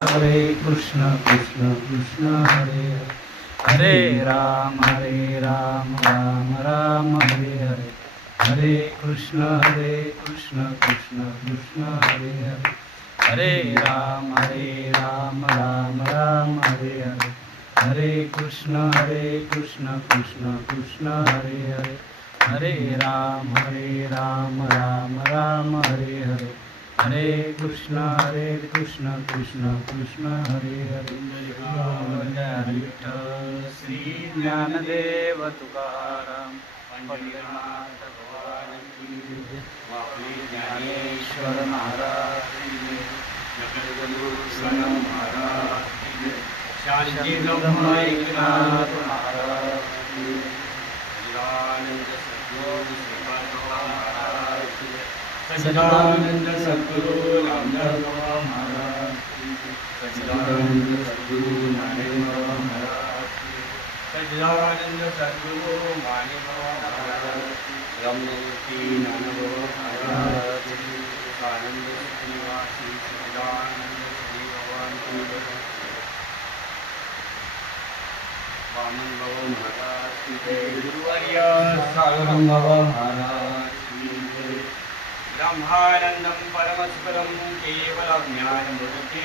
हरे कृष्ण कृष्ण कृष्ण हरे हरे हरे राम राम राम हरे हरे हरे कृष्ण कृष्ण कृष्ण हरे हरे हरे राम राम राम हरे हरे हरे कृष्ण कृष्ण कृष्ण हरे हरे हरे राम राम राम हरे हरे हरे कृष्ण कृष्ण कृष्ण हरे हरे जय विठ्ठल श्री ज्ञानदेव तुकाराम पंढरीनाथ भगवान की जय. आपले ज्ञानेश्वर महाराज की जय. जगद्गुरु कृष्ण महाराज की जय. शांती ब्रह्म एकनाथ महाराज की जय. सच्चिदानंद सद्गुरु श्रीपाद महाराज की जय. सच्चिदानंद सद्गुरु रामदास बाबा महाराज की जय. सच्चिदानंद सद्गुरु ज्ञानेश्वर बाबा महाराज की जय. सच्चिदानंद सद्गुरु माने बाबा महाराज की जय. ब्रह्ममूर्ती ज्ञानबाबा महाराज की जय. आनंद श्रीनिवासी सच्चिदानंद श्री भगवान की जय. वामन बाबा महाराज की जय. गुरुवर्य सारंग बाबा महाराज की जय. ब्रह्मानंदं परमस्परं केवलज्ञानमूर्ति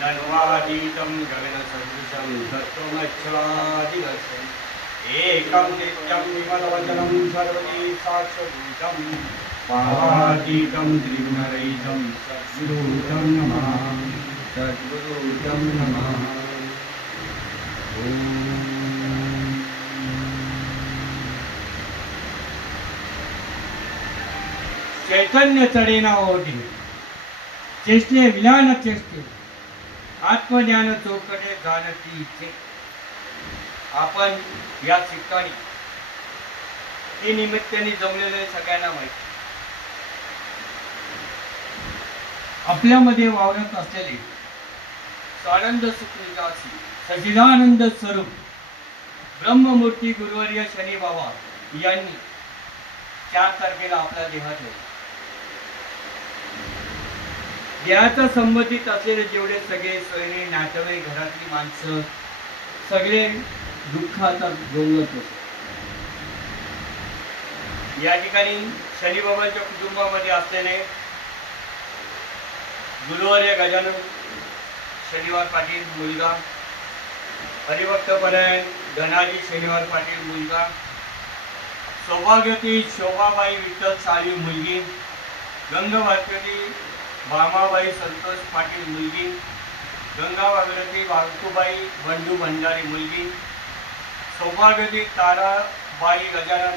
धर्वातीतं गगनसदृशं तत्त्वमच्छादिदर्शनम् एकं नित्यं विमलवचनं सर्वदी साक्षभूतं भावातीतं त्रिगुणरहितं सद्गुरुं नमामि. सद्गुरुं नमामि. चैतन्य चढेना ओढे चेष्टे विलान चेष्टे आत्मज्ञान चौकडे जाणती इच्छे. आपण या ठिकाणी ही निमित्ताने जमलेले सगळ्यांना माहिती. आपल्यामध्ये वावरत असलेले स्वानंद सुखनिवासी सच्चिदानंद स्वरूप ब्रह्ममूर्ती गुरुवर्य शनी बाबा यांनी 4 तारखेला आपल्या देहात ठेवला. देहाच्या संबंधित असलेले जेवढे सगळे सोयरे नातेवाईक घरातली माणसं सगळे दुःखाचा डोंगर होते. या ठिकाणी शनीबाबांच्या कुटुंबामध्ये असलेले गुरुवर्य गजानन शनिवार पाटील मुलगा, हरिभक्तपरायण धनाजी शनिवार पाटील मुलगा, सौभाग्यवती शोभाबाई विठ्ठल साळवी मुलगी, गंगाभारती भामाबाई संतोष पाटील मुलगी, गंगा भागीरथी वाळकुबाई बंडू भंडारी मुलगी, सौभाग्यवती ताराबाई गजानन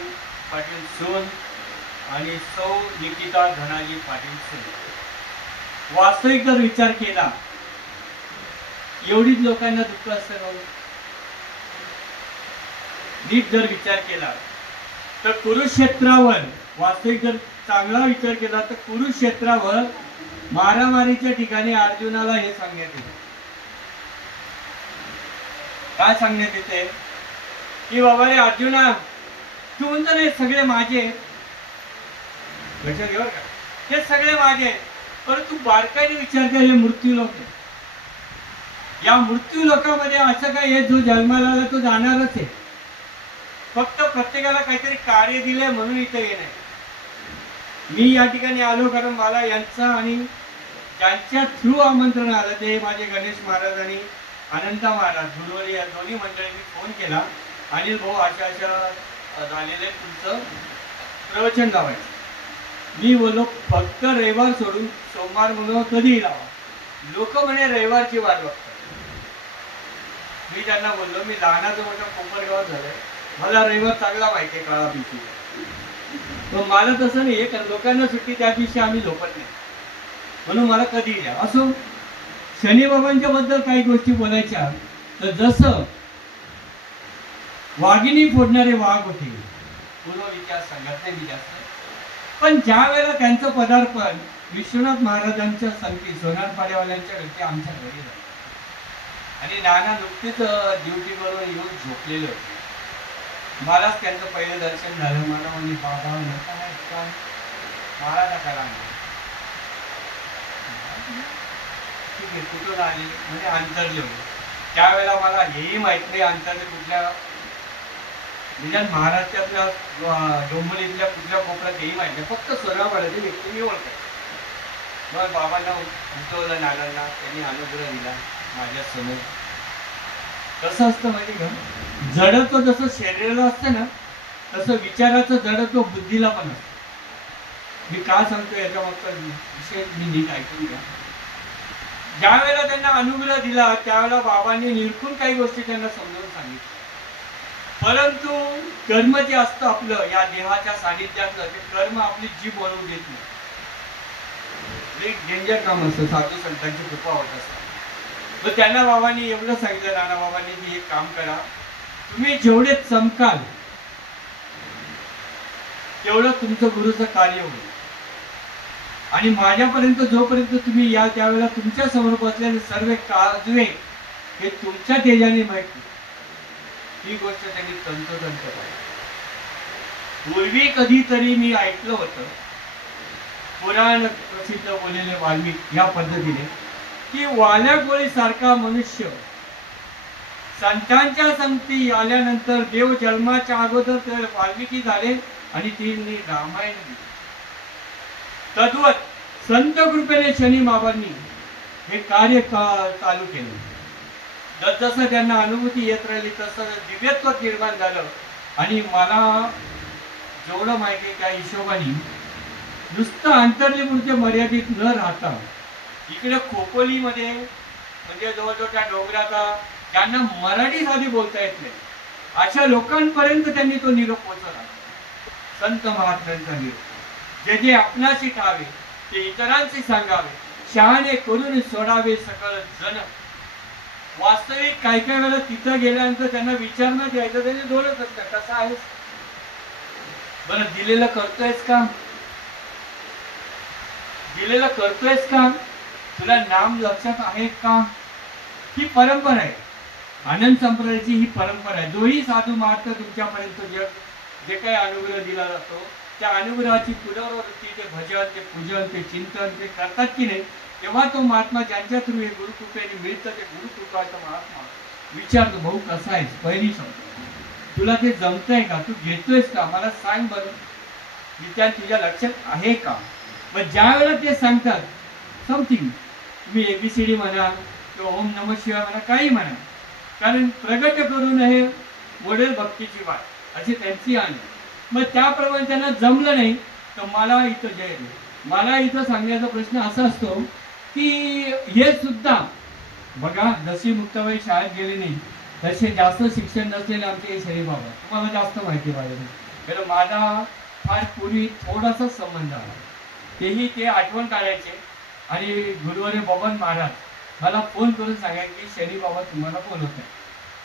पाटील सून आणि सौ निकिता धनाजी पाटील सून. वास्तविक जर विचार केला एवढीच लोकांना दुःख असतं. नीट जर विचार केला तर कुरुक्षेत्रावर वास्तविक जर चांगला विचार केला तर कुरुक्षेत्रावर मारामारीच्या ठिकाणी अर्जुनाला हे सांगण्यात येते. काय सांगण्यात येते की बाबा रे अर्जुना, तू म्हणतो हे सगळे माझे लक्षात घेऊ का, हे सगळे माझे, पण तू बारकाईने विचार कर, हे मृत्यू लोक आहे. या मृत्यू लोकांमध्ये असं काय आहे जो जन्माला आला तो जाणारच आहे. फक्त प्रत्येकाला काहीतरी कार्य दिले म्हणून इथे येणे. मी या ठिकाणी आलो कारण मला यांचं आणि ज्यांच्या थ्रू आमंत्रण आलं ते माझे गणेश महाराज आणि अनंता महाराज गुरुवारी या दोन्ही मंडळींनी फोन केला. अनिल भाऊ अशा झालेले तुमचं प्रवचन लावायचं. मी बोललो फक्त रविवार सोडून सोमवार म्हणून कधीही लावा. लोक म्हणे रविवारची वाट बघतात. मी त्यांना बोललो मी लहानाचं मोठं कोपरगावात झालंय, मला रविवार चांगला माहिती आहे काळा पिशी. पण मला तसं नाही आहे कारण लोकांना सुट्टी त्या दिवशी आम्ही झोपत नाही म्हणून मला कधी द्या. असो, शनीबाबांच्या बद्दल काही गोष्टी बोलायच्या तर जसं वाघिणी फोडणारे वाघ होते पूर्व इतिहास सांगत नाही मी जास्त, पण ज्या वेळेला त्यांचं पदार्पण विश्वनाथ महाराजांच्या संगती सोनारपाड्यावाल्यांच्या घरचे आमच्या घरी झालं आणि नाना नुकतीच ड्युटीवरून येऊन झोपलेले होते. मलाच त्यांचं पहिलं दर्शन झालं. मला म्हणजे बाबा महाराजा करा ठीक आहे कुठून आले म्हणजे अंतरले होते. त्यावेळेला मला हेही माहित नाही अंतरले कुठल्या निदान महाराष्ट्रातल्या डोंबिवलीतल्या कुठल्या कोपऱ्यात हेही माहित नाही, फक्त सोनावाड्याची व्यक्ती मी ओळखायची. मग बाबांना उठवलं नानांना, त्यांनी अनुग्रह दिला माझ्या समोर. कसं असतं माहिती का, जडत्व जसं शरीराला असतं ना तसं विचाराचं जडत्व बुद्धीला पण असतं. मी का सांगतो याच्या मागचा विषय मी नीट ऐकून घ्या. ज्या वेळेला त्यांना अनुग्रह दिला त्यावेळेला बाबांनी निरखून काही गोष्टी त्यांना समजावून सांगितल्या. परंतु कर्म जे असतं आपलं या देहाच्या सानिध्यातलं ते कर्म आपली जीभ वळवू देत नाही. एक डेंजर काम असतं, साधू संतांची कृपा होत असतात. तर त्यांना बाबांनी एवढं सांगितलं, नाना बाबांनी की एक काम करा, तुम्ही जेवढे चमकाल तेवढं तुमचं गुरुचं कार्य होईल. आणि माझ्यापर्यंत जोपर्यंत तुम्ही या त्यावेळेला तुमच्या समोर बसलेले सर्व काजवे हे तुमच्या तेजाने माहिती. ही गोष्ट त्यांनी तंतोतंत पाहिली. पूर्वी कधीतरी मी ऐकलं होतं पुराण प्रसिद्ध बोललेले वाल्मिक या पद्धतीने की वाल्या गोळी सारखा मनुष्य संतांच्या संगती आल्यानंतर देव जन्माच्या अगोदर ते वाल्मिकी झाले आणि त्यांनी रामायण दिले. तद्वत संत कृपेने शनी बाबांनी हे कार्य चालू केले. जसजसं त्यांना अनुभूती येत राहिली तसं दिव्यत्व निर्माण झालं. आणि मला जेवढं माहिती आहे त्या हिशोबाने नुसतं अंतर्लीपुरते मर्यादित न राहता इकडे खोपोलीमध्ये म्हणजे जवळजवळ त्या डोंगराचा ज्यांना मराठी साधी बोलता येत नाही अशा लोकांपर्यंत त्यांनी तो निरोप पोहोचवला. संत महात्म्यांचा निरोप जे जे आपणाशी ठावे ते इतरांशी सांगावे, शहाणे करून सोडावे सकळ जन. वास्तविक काही काही वेळेला तिथं गेल्यानंतर त्यांना विचारणं द्यायचं, त्यांनी डोळत असतात कसं आहेस, बरं दिलेलं करतोयस का, दिलेलं करतोयस का, तुला नाम लक्षात आहे का. ही परंपरा आहे, आनंद संप्रदायाची ही परंपरा आहे. जोही साधू महात्मा तुमच्यापर्यंत जे काही अनुग्रह दिला जातो त्या अनुग्रहाची पुनरावृत्ती, ते भजन, ते पूजन, ते चिंतन ते करतात की नाही, तेव्हा तो महात्मा ज्यांच्या थ्रू हे गुरुकृपेने मिळतं ते गुरुकृपाचा महात्मा विचारतो, भाऊ कसा आहेस, पहिली शब्द तुला ते जमतंय का, तू घेतोयस का, मला सांग बरं, विचार तुझ्या लक्षात आहे का. मग ज्या वेळेला ते सांगतात समथिंग, तुम्ही ABCD म्हणा किंवा ओम नमः शिवाय म्हणा, काही म्हणा, कारण प्रगट करू नये वडील भक्तीची वाट अशी त्यांची आहे. मग त्याप्रमाणे त्यांना जमलं नाही तर मला इथं सांगण्याचा प्रश्न असा असतो की हे सुद्धा बघा, जशी मुक्ताबाई शाळेत गेली नाही तसे जास्त शिक्षण नसलेले आमचे हे शनी बाबा, तुम्हाला जास्त माहिती पाहिजे. कारण माझा फार पूर्वी थोडासा संबंध आला, तेही ते आठवण काढायचे. आणि गुरुवारी बबन महाराज मला फोन करून सांगायचे की शनी बाबा तुम्हाला बोलवत आहे.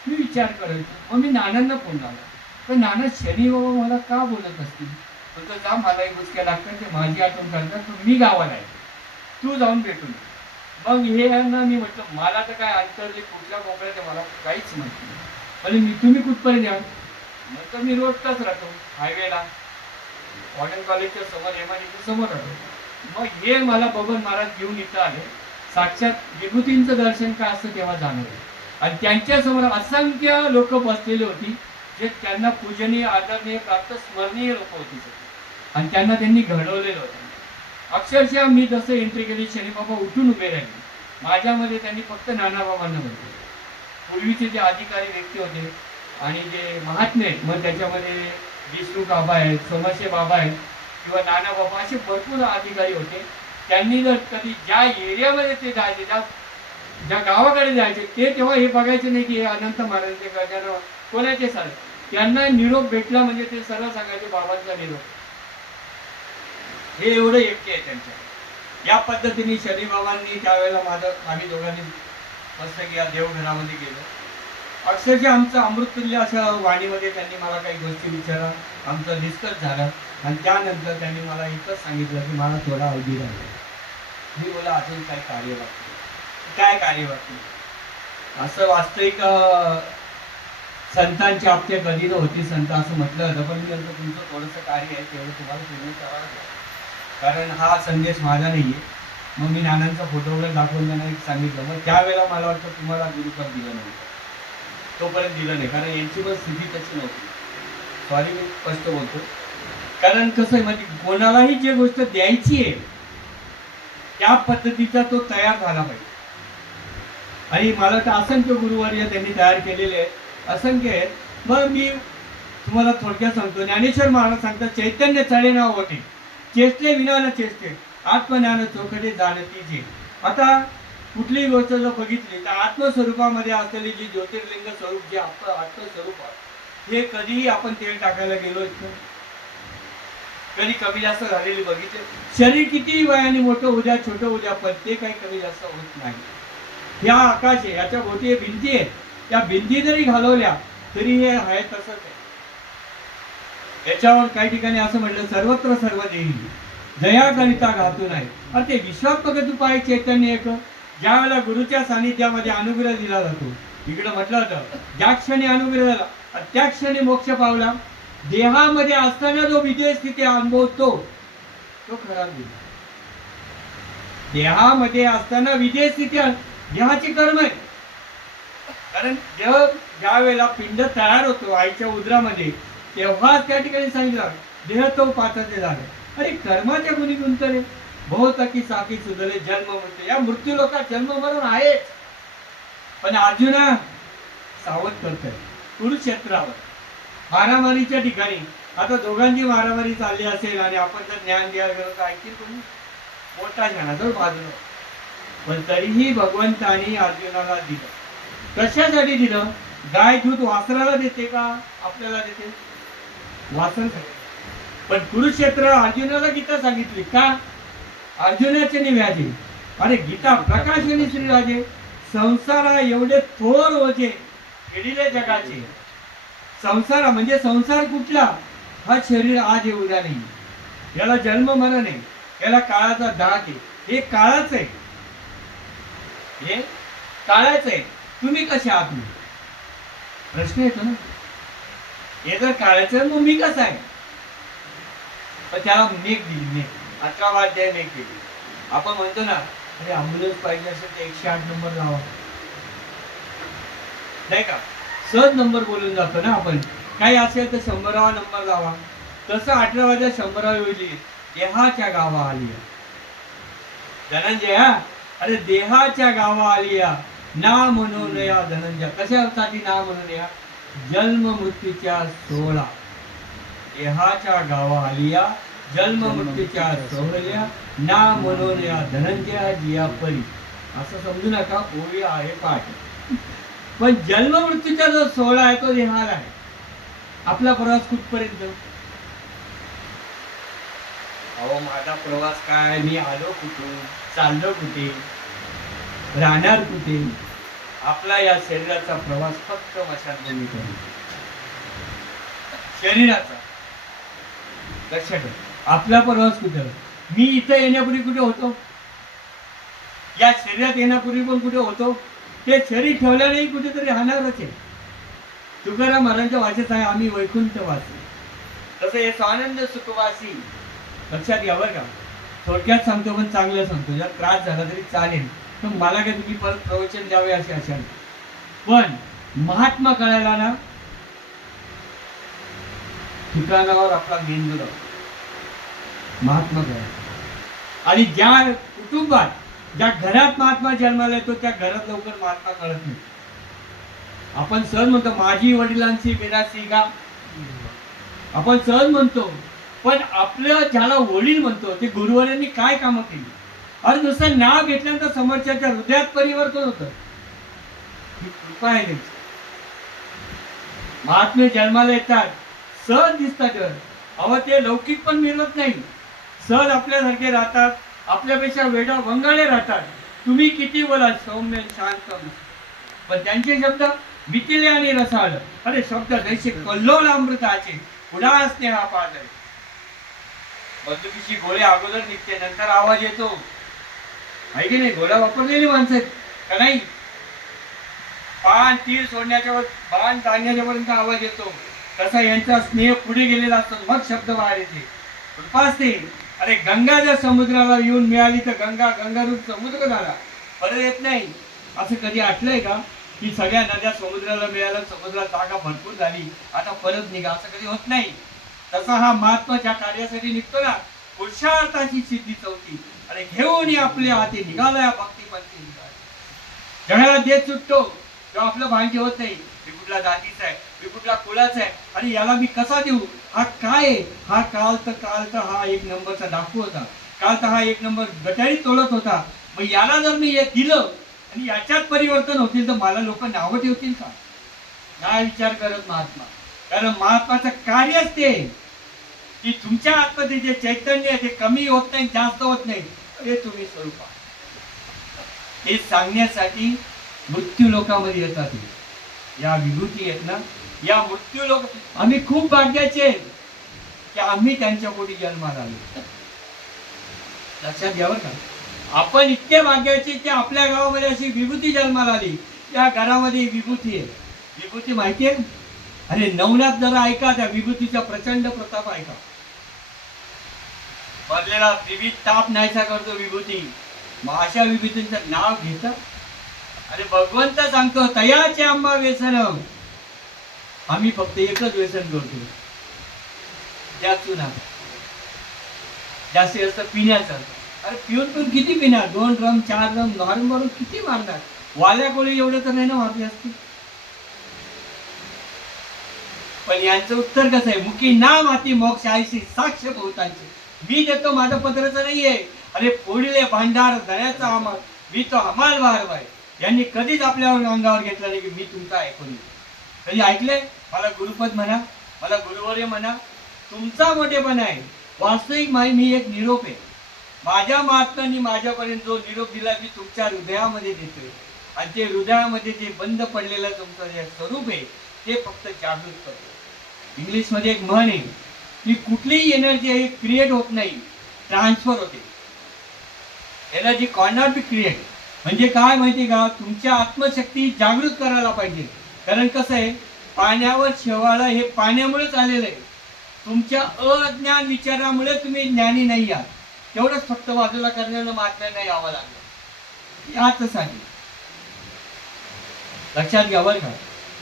मी विचार करायचो, मग मी नानांना फोन लावला, पण नाना शनी बाबा मला का बोलत असतील, तर जा मलाही गुसक्या लागतात, ते माझी आठवण करतात, पण मी गावाला आहे, तू जाऊन भेटून. मग हे ना मी म्हटलं मला तर काय अंतरले कुठल्या कोपऱ्यात मला काहीच माहिती नाही, पण तुम्ही कुठपर्यंत या. मग तर मी रोडलाच राहतो, हायवेला मॉडर्न कॉलेजच्या समोर MIDच्या समोर राहतो. मग हे मला बबन महाराज घेऊन इथं आले. साक्षात विभूतींचं दर्शन काय असतं तेव्हा जाणवलं. आणि त्यांच्यासमोर असंख्य लोक बसलेली होती जे त्यांना पूजनीय, आदरणीय, प्राप्त स्मरणीय लोक होती आणि त्यांना त्यांनी घडवलेलं होतं. अक्षरशः मी जसं एंट्री केली शनी बाबा उठून उभे राहिले. माझ्यामध्ये त्यांनी फक्त नानाबाबांना बघितलं. पूर्वीचे जे अधिकारी व्यक्ती होते आणि जे महात्मे आहेत, मग त्याच्यामध्ये विष्णू बाबा आहेत, सोमशे बाबा आहेत किंवा नाना बाबा, असे भरपूर अधिकारी होते. त्यांनी जर कधी ज्या एरियामध्ये ते जायचे, ज्या गावाकडे जायचे, ते तेव्हा हे बघायचे नाही की अनंत महाराजांचे गजानन कोणाचे सारे, त्यांना निरोप भेटला म्हणजे ते सरळ सांगायचे बाबांचा निरोप. हे एवढं योग्य आहे त्यांच्या. या पद्धतीने शनी बाबांनी त्यावेळेला आम्ही दोघांनी मस्त की या देवघरामध्ये गेलो. अक्षरशः आमचं अमृततुल्य अशा वाणीमध्ये त्यांनी मला काही गोष्टी विचारा, आमचा डिस्कस झाला. आणि त्यानंतर त्यांनी मला इतकंच सांगितलं की मला थोडा अवधी राहिला. मी बोला अजून काय कार्य बाकी, काय कार्य बाकी. असं वास्तविक संतांची आपल्या कधी होती संत असं म्हटलं होतं, पण नंतर तुमचं थोडंसं कार्य आहे तेवढं तुम्हाला पूर्ण करावं लागेल. कारण हा संदेश माझा नाही आहे, मग मी नानांचा फोटो वगैरे दाखवून त्यांना एक सांगितलं. मग त्यावेळेला मला वाटतं तुम्हाला गुरुपद दिलं नव्हतं, तोपर्यंत दिलं नाही, कारण यांची पण स्थिती तशी नव्हती. सॉरी, मी स्पष्ट बोलतो. कारण कसं आहे म्हणजे कोणालाही जे गोष्ट द्यायची आहे त्या पद्धतीचा तो तयार झाला पाहिजे. आणि मला तर असंख्य गुरुवर्य त्यांनी तयार केलेले आहेत, असंख्य आहेत. मग मी तुम्हाला थोडक्यात सांगतो. ज्ञानेश्वर महाराज सांगतात, चैतन्य चढे ना ओटे, चेष्टे विना न चेष्टे, आत्मज्ञान चोखटे जाणती जे. आता कुठलीही गोष्ट जर बघितली तर आत्मस्वरूपामध्ये असलेली जी ज्योतिर्लिंग स्वरूप, जे आपलं आत्मस्वरूप आहे, हे कधीही आपण तेल टाकायला गेलो कधी कमी जास्त झालेली बघितले. शरीर कितीही वयाने मोठं उद्या छोटं उद्या, पण ते काही कमी जास्त होत नाही. ह्या आकाश आहे, याच्या भोवती भिंती आहेत, त्या भिंती जरी घालवल्या तरी हे आहे तसंच आहे. याच्यावर काही ठिकाणी असं म्हटलं, सर्वत्र सर्व देही जया करिता घातू नाही. अरे ते विश्वात्मक तू पाय चैतन्य एक, ज्या वेळेला गुरुच्या सानिध्यामध्ये अनुग्रह दिला जातो, इकडे म्हटलं होतं ज्या क्षणी अनुग्रह झाला त्या क्षणी मोक्ष पावला. देहामध्ये असताना जो विजय स्थिती अनुभवतो तो खरा गुरु. देहामध्ये असताना विजय स्थिती देहाची कर्म आहे. कारण देह ज्या वेळेला पिंड तयार होतो आईच्या उदरामध्ये, तेव्हा त्या ठिकाणी सांगितलं देह तो पात्राचे झाले. अरे कर्माच्या गुणी गुंतले, बहुतकी साखी सुधले जन्म मृत्यू. या मृत्यू लोकात जन्म मरण आहेच, पण अर्जुना सावध करतोय कुरुक्षेत्रावर मारामारीच्या ठिकाणी. आता दोघांची मारामारी चालली असेल आणि आपण जर ज्ञान द्यायला गेलो तर ऐकतील कोणी? मोठा ज्ञानाचा बाजूला. पण तरीही भगवंतानी अर्जुनाला दिलं. कशासाठी दिलं? गाय दूध वासराला देते का आपल्याला देते? वासरासाठी. पण कुरुक्षेत्र अर्जुनाला गीता सांगितली का? अर्जुनाचे निव्याजे. अरे गीता प्रकाशनी श्रीराजे, संसारा एवढे थोर ओझे खेळिले जगाचे. संसार म्हणजे संसार कुठला? हा शरीर आज आहे उद्या नाही, याला जन्म मरण आहे, याला काळाचा दाग आहे. हे काळाच आहे, हे काळाच आहे. तुम्ही कसे आहात? प्रश्न येतो ना. हे जर काळाचं आहे मग मी कसा आहे? पण त्याला मेघ दिली, मेघ 11 अध्याय मेघ दिली. आपण म्हणतो ना, अरे ॲम्ब्युलन्स पाहिजे असेल तर 108 नंबर लावा, नाही का? सहज नंबर बोलून जातो ना आपण. काही असेल तर 100वा नंबर लावा. तसं 18 100वी होईल. देहाच्या गावा आली धनंजया, अरे देहाच्या गावा आली ना म्हणून या धनंजय. कशासाठी ना म्हणून या? जन्म मृत्यूच्या 16 देहाच्या गावा आलिया, जन्म मृत्यूच्या 16 ना म्हणून या धनंजया जिया परी. असं समजू नका, ओवी आहे पाठ. पण जन्म मृत्यूचा जो 16 आहे तो देहाला आहे. आपला प्रवास कुठपर्यंत? अहो माझा प्रवास काय, मी आलो कुठून, चाललो कुठे, राहणार कुठे? आपला या शरीराचा प्रवास फक्त मशानभूमीपर्यंत. शरीराचा लक्षात ठेव. आपला प्रवास कुठे? मी इथं येण्यापूर्वी कुठे होतो? या शरीरात येण्यापूर्वी पण कुठे होतो? ते शरीर ठेवल्यानेही कुठेतरी राहणारच आहे. तुकाराम महाराजांच्या भाषेत आहे, आम्ही वैकुंठवासी. तसं हे स्वानंद सुखवासी. लक्षात घ्या बरं का. थोडक्यात सांगतो पण चांगलं सांगतो. जर त्रास झाला तरी चालेल, पण मला काय तुम्ही परत प्रवचन द्यावे असे अशाल. पण महात्मा कळायला ना ठिकाणावर आपला मेंदू राहतो. महात्मा कळायला. आणि ज्या कुटुंबात, ज्या घरात महात्मा जन्माला येतो त्या घरात लवकर महात्मा कळत नाही. आपण सहज म्हणतो माझी वडिलांची विरासी का, आपण सहज म्हणतो. पण आपलं ज्याला वडील म्हणतो ते गुरुवारांनी काय कामं केली? अरे नुसतं नाव घेतल्यानंतर समोरच्याच्या हृदयात परिवर्तन होतं. ही कृपा आहे त्यांची. महात्मे जन्माला येतात, सहज दिसतात. अहो ते लौकिक पण मिळत नाही, सहज आपल्यासारखे राहतात, आपल्यापेक्षा वेडा वंगाळे राहतात. तुम्ही किती बोला सौम्य शांत, पण त्यांचे शब्द मिथिले आणि रसाळ. अरे शब्द जैसे कल्लोळ अमृताचे उडास स्नेहा पादरे. बंदुकीची गोळी अगोदर निघते, नंतर आवाज येतो. आहे की नाही? गोळ्या वापरलेली माणसं आहेत का नाही? बाण तीर सोडण्याच्या बाण टाळण्याच्या पर्यंत आवाज येतो. तसा यांचा स्नेह पुढे गेलेला असतो, मग शब्द बाहेर येते. कृपा असते अरे गंगा जर समुद्राला येऊन मिळाली तर गंगा गंगारूप समुद्र झाला, परत येत नाही. असं कधी आठलंय का की सगळ्या नद्या समुद्राला मिळाल्या, समुद्रात जागा भरपूर झाली, आता परत निघा, असं कधी होत नाही. तसा हा महात्मा ज्या कार्यासाठी निघतो ना, पुरुषार्थाची सिद्धी चौथी, आणि घेऊन ये आपल्या हाती निघाला भक्ती पंथी निघाला. जगाला देत सुटतो तेव्हा आपलं भान होत नाही, मी कुठल्या जातीचा आहे, मी कुठल्या कुळाचा आहे, आणि याला मी कसा देऊ, हा काय आहे? हा काल तर हा एक नंबरचा डाकू होता, काल तर हा एक नंबर गटारी तोडत होता. मग याला जर मी हे दिलं आणि याच्यात परिवर्तन होतील तर मला लोक नावं ठेवतील का? काय विचार करत महात्मा. कारण महात्माचं कार्यच ते की तुमच्या आतमध्ये जे चैतन्य आहे ते कमी होत नाही, जास्त होत नाही, हे तुम्ही स्वरूपा. हे सांगण्यासाठी मृत्यू लोकांमध्ये येतात. या विभूती आहेत ना, या मृत्यू लोक, आम्ही खूप भाग्याचे की आम्ही त्यांच्या पोटी जन्माला आलो. लक्षात घ्यावर का, आपण इतके भाग्याचे की आपल्या गावामध्ये अशी विभूती जन्माला आली. त्या घरामध्ये विभूती आहे. विभूती माहिती आहे? अरे नवनाथ जरा ऐका, त्या विभूतीचा प्रचंड प्रताप ऐका. भरलेला विविध ताप नाहीसा करतो विभूती. मग अशा विभूतींचं नाव घेता. अरे भगवंत सांगतो तयाचे आंबा व्यसन, आम्ही फक्त एकच व्यसन करतो, त्याचून जास्तीत जास्त पिण्याचं. अरे पिऊन किती पिणार, 2 ड्रम 4 ड्रम मारून किती मारणार. वाल्या कोळी एवढं तर नाही ना मारले असते. पण यांचं उत्तर कसं आहे, मुखी ना माती मोक्ष आयशी साक्ष बहुतांची. मी देतो, माझं पत्राचं नाहीये. अरे फोडले भांडार दण्याचा आमार, मी तो हमाल वारवाय. यांनी कधीच आपल्यावर अंगावर घेतला नाही की मी तुमचा ऐकून. कधी ऐकले? मला गुरुपद म्हणा, मला गुरुवर्य म्हणा, तुमचा मोठेपणा आहे. वास्तविक मी एक निरोप आहे. माझ्या महात्म्यांनी माझ्यापर्यंत जो निरोप दिला मी तुमच्या हृदयामध्ये देतोय, आणि ते हृदयामध्ये जे बंद पडलेलं तुमचं जे स्वरूप आहे ते फक्त जागृत करतो. इंग्लिशमध्ये एक म्हण आहे की कुठलीही एनर्जी आहे क्रिएट होत नाही, ट्रान्सफर होते. Energy can not be create. म्हणजे काय माहिती का, तुमच्या आत्मशक्ती जागृत करायला पाहिजे. कारण कसं आहे, पाण्यावर शेवाळं हे पाण्यामुळेच आलेलं आहे. तुमच्या अज्ञान विचारामुळे तुम्ही ज्ञानी नाही आहात. तेवढंच फक्त बाजूला करण्याला महात्म्यांना यावं लागलं. याचसाठी लक्षात घ्या बरं का,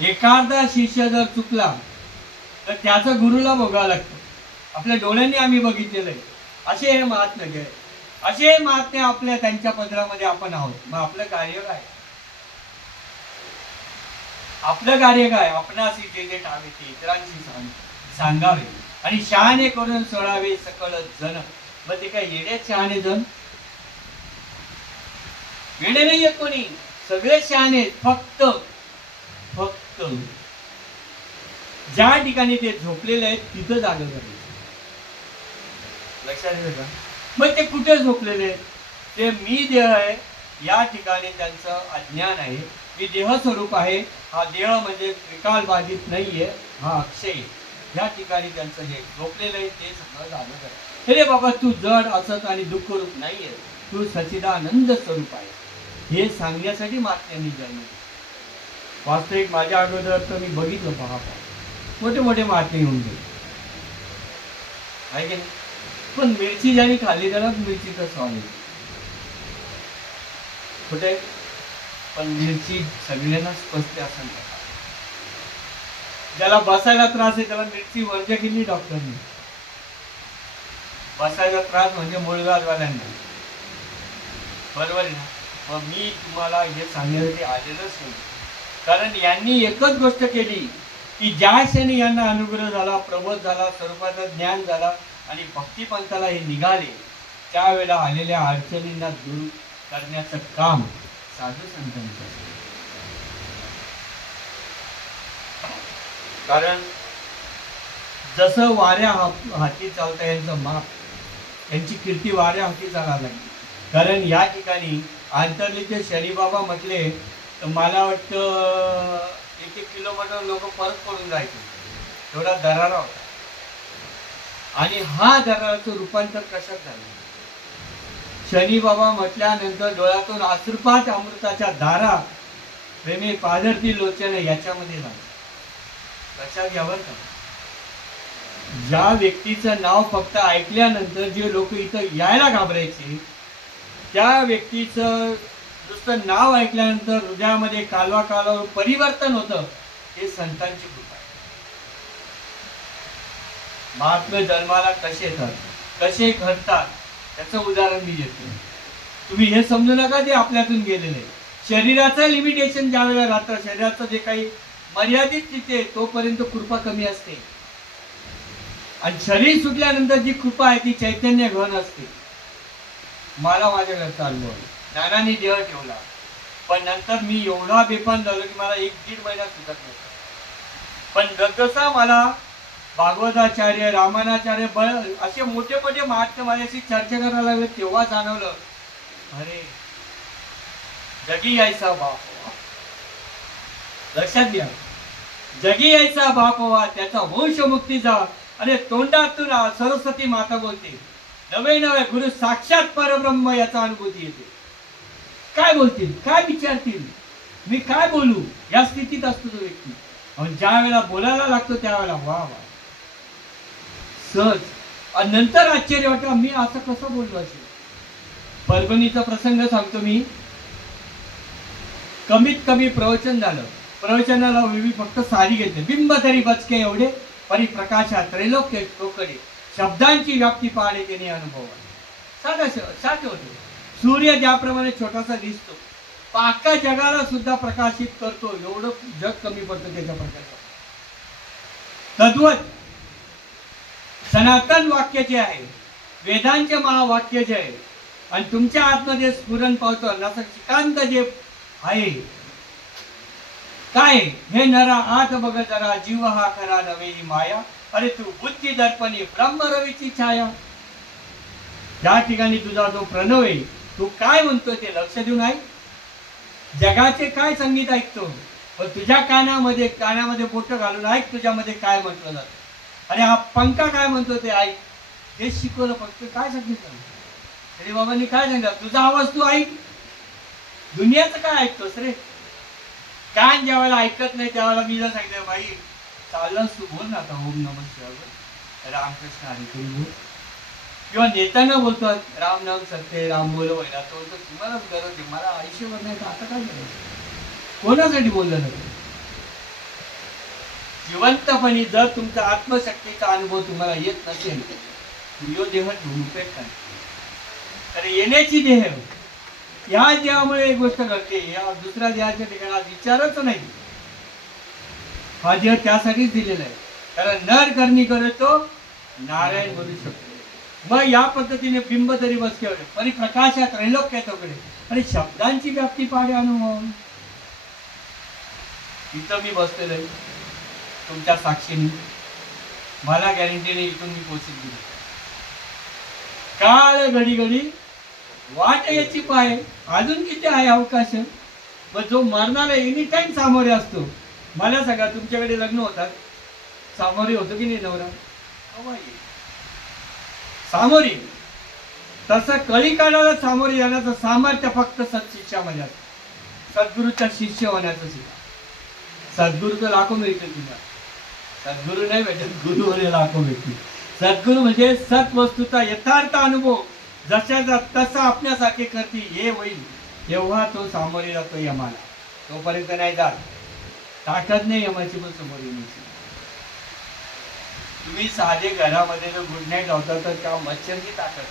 एखादा शिष्य जर चुकला तर त्याचं गुरुला भोगावं लागतं. आपल्या डोळ्यांनी आम्ही बघितलेलं आहे. असे हे महात्मे घे, असे महात्मे आपल्या त्यांच्या पदरामध्ये आपण आहोत. मग आपलं कार्य काय? आपलं कार्य काय? आपणाशी जे जे ठावे ते इतरांशी सांगावे आणि शहाणे करून सोडावे सकळ जन. मग ते काय येडे शहाणे जण? येडे नाही आहेत कोणी, सगळे शहाणे. फक्त ज्या ठिकाणी ते झोपलेले आहेत तिथं जागा करायचं. लक्षात येतं का? मग ते कुठे झोपलेले आहेत? ते मी देह आहे या ठिकाणी त्यांचं अज्ञान आहे. मी देह स्वरूप आहे. हा देह म्हणजे त्रिकाल बाधित नाहीये, हा अक्षय. या ठिकाणी त्यांचं हे झोपलेलं आहे ते सगळं जागा करायचं. अरे बाबा तू जड असत आणि दुःख रूप नाहीये, तू सच्चिदानंद स्वरूप आहे. हे सांगण्यासाठी महात्म्यांनी जन्म दिला. वास्तविक माझ्या अगोदर तर मी बघितलं, पहा मोठे मोठे महात्मे येऊन गेले आहे की नाही. पण मिरची ज्याने खाल्ली त्याला मिरचीचं स्वाद येतो कुठे. पण मिरची सगळ्यांनाच पचते असं नाही. ज्याला बसायला त्रास आहे त्याला मिरची वर्ज केली डॉक्टरने. बसायला त्रास म्हणजे मूळव्याधवाल्यांना, बरोबर आहे ना. मग मी तुम्हाला हे सांगण्यासाठी आलेलंच नाही. कारण यांनी एकच गोष्ट केली की ज्या क्षणी यांना अनुग्रह झाला, प्रबोध झाला, स्वरूपाचं ज्ञान झाला आणि भक्तिपंथाला हे निघाले, त्यावेळेला आलेल्या अडचणींना दूर करण्याचं काम साधू संतांचं. कारण जसं वाऱ्या हाती चालतं यांचं माप, यांची कीर्ती वाऱ्या हाती चालायला लागली. कारण या ठिकाणी आंतरलीचे शरीबाबा म्हटले तर मला वाटतं 1-1 किलोमीटर लोक परत पडून जायचे, एवढा दरारा होता. आणि हा दराराचं रूपांतर कशात झालं? शनी बाबा म्हटल्यानंतर डोळ्यातून अश्रुपात अमृताच्या धारा प्रेमे पाझरती लोचन याच्यामध्ये झालं. लक्षात घ्यावर का. ज्या व्यक्तीचं नाव फक्त ऐकल्यानंतर जे लोक इथं यायला घाबरायचे, त्या व्यक्तीचं नुसतं नाव ऐकल्यानंतर हृदयामध्ये कालवा कालवा परिवर्तन होतं, हे संतांची कृपा आहे. महात्मे जन्माला कसे येतात, कसे घडतात, त्याचं उदाहरण मी देतो. तुम्ही हे समजू नका ते आपल्यातून गेलेलं आहे. शरीराचं लिमिटेशन ज्या वेळेला राहतं, शरीराचं जे काही मर्यादित तिथे, तोपर्यंत कृपा कमी असते. आणि शरीर सुटल्यानंतर जी कृपा आहे ती चैतन्य घन असते. मला माझ्या घरचा अनुभव आहे. ज्ञानाने देह ठेवला, पण नंतर मी एवढा बेफान झालो की मला 1-1.5 महिना सुटत नव्हता. पण जसजसा मला भागवताचार्य, रामानाचार्य, असे मोठे मोठे महात्मे माझ्याशी चर्चा करायला लागले, तेव्हा जाणवलं, अरे जगी यायचा बाप व्हा. लक्षात घ्या, जगी यायचा बाप व्हा, त्याचा वंश मुक्तीचा. आणि तोंडातून सरस्वती माता बोलते, नवे नवे गुरु साक्षात परब्रह्म, याचा अनुभूती येते. काय बोलतील, काय विचारतील, मी काय बोलू, या स्थितीत असतो तो व्यक्ती. आणि ज्या वेळेला बोलायला लागतो त्यावेळेला वा वा सहज. आणि नंतर आश्चर्य वाटतं, मी असं कसं बोललो असेल. परभणीचा प्रसंग सांगतो मी. कमीत कमी प्रवचन झालं. प्रवचनाला मी फक्त साडी घेतली, बिंब तरी बचके एवढे परिप्रकाशात त्रैलोक्य टोकडे, शब्दांची व्याप्ती पाहणे त्याने अनुभव. साधे होते. सूर्य ज्याप्रमाणे छोटासा दिसतो, पाका जगाला सुद्धा प्रकाशित करतो, एवढं जग कमी पडतं त्याच्या प्रकाशात. तद्वत सनातन वाक्य जे आहे, वेदांचे महावाक्य जे आहे, आणि तुमच्या आतमध्ये स्फुरण पावतो नसकांत जे आहे, काय हे नरा आत बघ जरा, जीव हा खरा नवे ही माया, अरे तू बुद्धी दर्पणी ब्रह्मरवीची छाया. त्या ठिकाणी तुझा जो प्रणव आहे, तू काय म्हणतो ते लक्ष देऊन ऐक. जगाचे काय संगीत ऐकतो, पण तुझ्या कानामध्ये बोट घालून ऐक, तुझ्यामध्ये काय म्हटलं जातं. आणि हा पंखा काय म्हणतो ते ऐक. हे शिकवलं फक्त. काय सांगितलं अरे बाबांनी, काय सांगितलं, तुझा आवाज तू ऐक. दुनियाचं काय ऐकतोस रे. कान ज्या वेळेला ऐकत नाही त्यावेळेला मी जर सांगितलं, बाई चाललं तू बोल ना आता ओम नमः शिवाय, रामकृष्ण हरी बोल. किंवा नेत्यांना बोलतात राम नाम सत्य, राम बोल वैरा, तो बोलतो तुम्हालाच गरज आहे, मला आयुष्यभर नाही तर आता काय करायचं. कोणासाठी बोललं नाही. जिवंतपणी जर तुमचा आत्मशक्तीचा अनुभव तुम्हाला येत नसेल, यो देह घेऊन उपयोग काय. तर येण्याची देह, या देहामुळे एक गोष्ट घडते, या दुसऱ्या देहाच्या ठिकाणी विचारच नाही. हा देह त्यासाठीच दिलेला आहे, कारण नर करणी करतो नारायण बोलू शकतो. मग या पद्धतीने बिंब तरी बसके होते, परिप्रकाशात त्रैलोक्यात वगैरे, आणि शब्दांची व्याप्ती पाडे अनुभव. इथं मी बसलेलो आहे तुमच्या साक्षीने, मला गॅरंटी नाही इथून मी पोचेल दिली. काळ घडी घडी वाट याची पाय, अजून किती आहे अवकाश. मग जो मरणारा एनी टाइम सामोरे असतो. मला सांगा, तुमच्याकडे लग्न होतात, सामोरे होतो की नाही नवरा, सामोरी. तसं कळी काढायला सामोरे जाण्याचं सामर्थ्य फक्त सत्शिष्यामध्ये असतं. सद्गुरूचा शिष्य होण्याचं शिका. सद्गुरू तर लाखो मिळतील तुम्हाला, सद्गुरू नाही भेटत, गुरु होणे लाखो भेटतील. सद्गुरू म्हणजे सत वस्तूचा यथार्थ अनुभव जशाचा तसा आपल्यासारखे करते हे होईल, तेव्हा तो सामोरे जातो यमाला. तोपर्यंत नाही जात. ताकद नाही यमाची पण समोर येण्याची. तुम्ही साधे घरामध्ये जर गुड नाईट लावता तर त्या मच्छरची ताकद.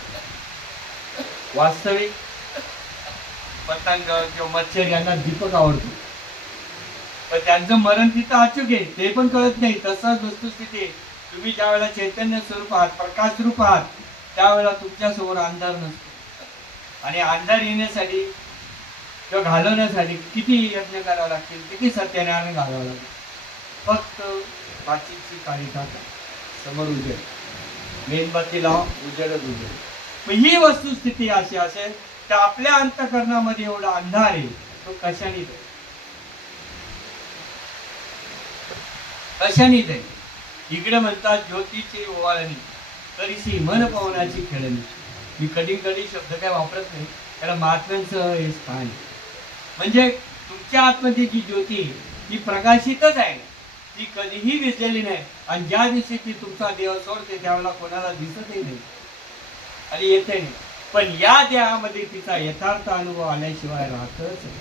वास्तविक पतंग किंवा मच्छर यांना दीपक आवडतो, पण त्यांचं मरण तिथं अचूक आहे, ते पण कळत नाही. तसाच वस्तुस्थिती, तुम्ही ज्या वेळेला चैतन्य स्वरूप आहात, प्रकाश रूप आहात, त्यावेळेला तुमच्या समोर अंधार नसतो. आणि अंधार येण्यासाठी किंवा घालवण्यासाठी किती यत्न करावे लागतील, किती सत्याने घालावं लागेल. फक्त पाचीची काळी टाका, समोर उजेड, मेणबत्ती लावा, उजेडच उजेड. मग ही वस्तुस्थिती अशी असेल तर आपल्या अंतःकरणामध्ये एवढा अंधार आहे, तो कशाने जाईल, कशाने जाईल. इकडे म्हणतात ज्योतीची ओवाळणी, तरीशी मन पवनाची खेळणी. मी कधी कधी शब्द काय वापरत नाही, कारण महात्म्यांचं हे स्थान. म्हणजे तुमच्या आतमध्ये जी ज्योती ती प्रकाशितच आहे, ती कधीही विसरलेली नाही. आणि ज्या दिवशी ती तुमचा देह सोडते त्यावेळेला कोणाला दिसतही नाही आणि येते नाही. पण या देहामध्ये तिचा यथार्थ अनुभव आल्याशिवाय राहतच नाही.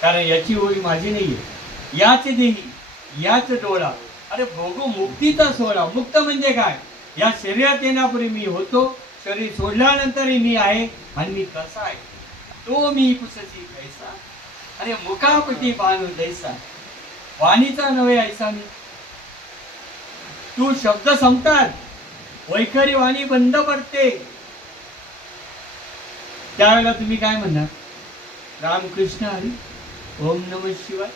कारण याची ओळी माझी नाहीये, याच देही याच डोळा. अरे भोगू मुक्तीचा सोहळा. मुक्त म्हणजे काय? या शरीरात येण्यापूर्वी मी होतो, शरीर सोडल्यानंतरही मी आहे. आणि मी कसा आहे तो मी पुसची कैसा, अरे मुखापटी बांधू दैसा, वाणीचा नव्हे ऐसा मी. तू शब्द संपतात, वैखरी वाणी बंद पडते. त्यावेळेला तुम्ही काय म्हणणार? रामकृष्ण हरी, ओम नमः शिवाय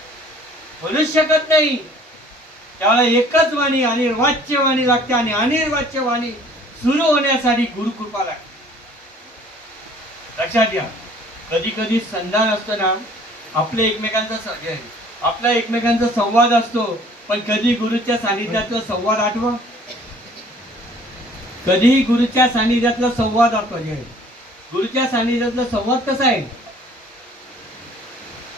म्हणू शकत नाही. त्यावेळेला एकच वाणी अनिर्वाच्य वाणी लागते. आणि अनिर्वाच्य वाणी सुरू होण्यासाठी गुरुकृपा लागते. लक्षात घ्या. कधी कधी संधान असतो ना, आपल्या एकमेकांचा संवाद असतो. पण कधी गुरुच्या सानिध्यातला संवाद आठवा. कधीही गुरुच्या सानिध्यातला संवाद आठवा. गुरुच्या सानिध्यातला संवाद कसा आहे?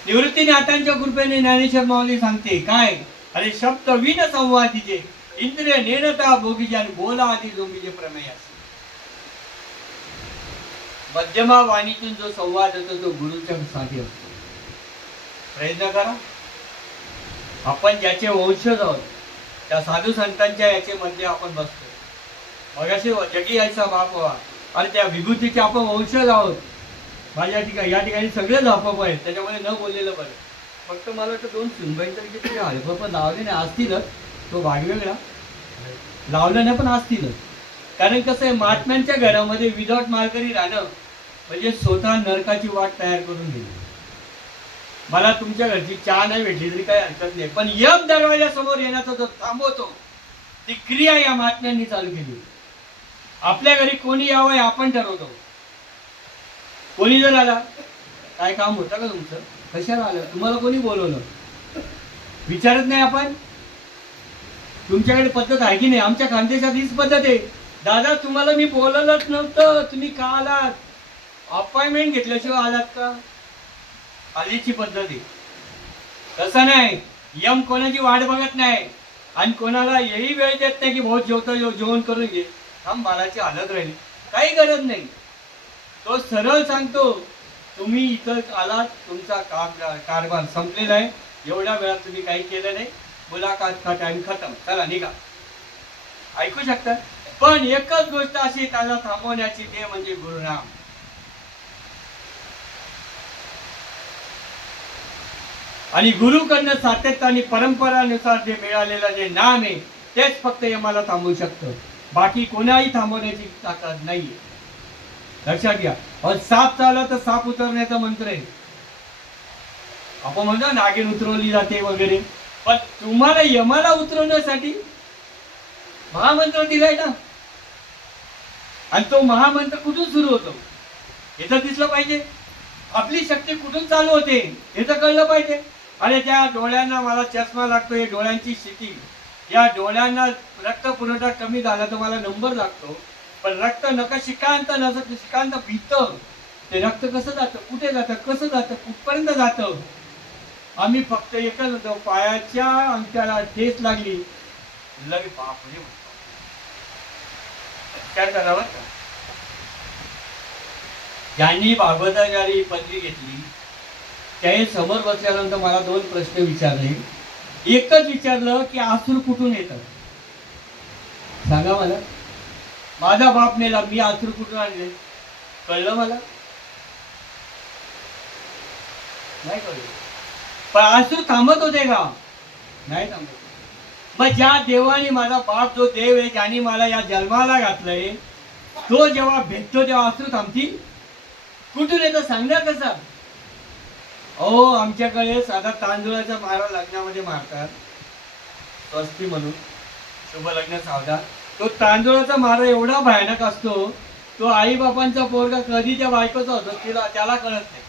निवृत्तीनाथांच्या कृपेने ज्ञानेश्वर माऊली सांगते काय? अरे शब्द विन संवादीचे, इंद्रिय नेणता भोगीचे, आणि बोला आधी जोगीचे प्रमेय असते. मध्यमा वाणीतून जो संवाद होतो तो गुरुच्या साठी असतो. प्रयत्न करा. आपण ज्याचे वंशज आहोत त्या साधू संतांच्या याचे मध्ये आपण बसतो. मगाशी जगी यायचा बाप व्हा, आणि त्या विभूतीचे आपण वंशज आहोत. माझ्या या ठिकाणी सगळेच हपप आहेत, त्याच्यामध्ये न बोललेलं बरं. फक्त मला वाटतं 2 सुनबाईंचे तरी हलपप लावले नाही असतीलच. तो भाग वेगळा लावलं नाही पण असतीलच. कारण कसं आहे, महात्म्यांच्या घरामध्ये विदाउट माळकरी राहणं म्हणजे स्वतः नरकाची वाट तयार करून दिली. मला तुमच्या घरची चहा नाही भेटली तरी काही हरकत नाही, पण यम दरवाजा समोर येण्याचा जो थांबवतो ती क्रिया या महात्म्यांनी चालू केली. आपल्या घरी कोणी यावं आपण ठरवतो. कोणी जर आला, काय काम होतं का तुमचं, कशाला आलं, तुम्हाला कोणी बोलवलं, विचारत नाही आपण. तुमच्याकडे पद्धत आहे की नाही? आमच्या खानदेशात हीच पद्धत आहे. दादा तुम्हाला मी बोलवलंच नव्हतं, तुम्ही का आलात? अपॉइंटमेंट घेतल्याशिवाय आलात का? आलीची पद्धत आहे. तसं नाही. यम कोणाची वाट बघत नाही आणि कोणाला यही वेळ देत नाही की बहुत जेवतो जेवण करून घे, थांब बाळाची हालत राहिली, काही गरज नाही. तो सरळ सांगतो, तुम्ही इथं आलात, तुमचा कारभार संपलेला आहे, एवढ्या वेळात तुम्ही काही केलं नाही, मुलाखत का टाइम खतम, चला निघा. ऐकू शकता. पण एकच गोष्ट अशी त्याला थांबवण्याची, ते म्हणजे गुरुनाम. आणि गुरुकडनं सातत्याने परंपरानुसार जे मिळालेलं जे नाम आहे तेच फक्त यमाला थांबवू शकतं. बाकी कोणाही थांबवण्याची ताकद नाहीये. लक्षात घ्या. साप चालला तर साप उतरण्याचा मंत्र आहे. आपण म्हणतो नागिन उतरवली जाते वगैरे, पण तुम्हाला यमाला उतरवण्यासाठी महामंत्र दिलाय ना. आणि तो महामंत्र कुठून सुरू होतो हे तर दिसलं पाहिजे. आपली शक्ती कुठून चालू होते हे तर कळलं पाहिजे. अरे त्या डोळ्यांना मला चष्मा लागतो, हे डोळ्यांची स्थिती, या डोळ्यांना रक्त पुरवठा कमी झाला तर मला नंबर लागतो. पण रक्त नका शिकांत नसत, शिकांत भीत, ते रक्त कसं जातं, कुठे जातं, कसं जातं, कुठपर्यंत जातं. आम्ही फक्त एकच होतो, पायाच्या अंगठ्याला ठेच लागली लगे बापरे काय करावं. ज्यांनी भागवताचारी पदवी घेतली त्याही समोर बसल्यानंतर मला 2 प्रश्न विचारले. एकच विचारलं की आसूर कुठून येतं, सांगा मला. माझा बाप नेला, मी आसूर कुठून आणले, कळलं मला नाही कळलं. पण आसूर थांबत होते का? नाही थांबत. मग ज्या देवाने, माझा बाप जो देव आहे, ज्याने मला या जन्माला घातलंय, तो जेव्हा भेटतो तेव्हा आसूर थांबतील? कुठून येतं सांगणार कसा? हो, आमच्याकडे साधा तांदूळाचा मारा लग्नामध्ये मारतात, स्वस्ती म्हणून, शुभ लग्न सावधान. तो तांदूळाचा मारा एवढा भयानक असतो, तो आई बापांचा पोरगा कधी त्या बायकोचा होतो त्याला कळत नाही.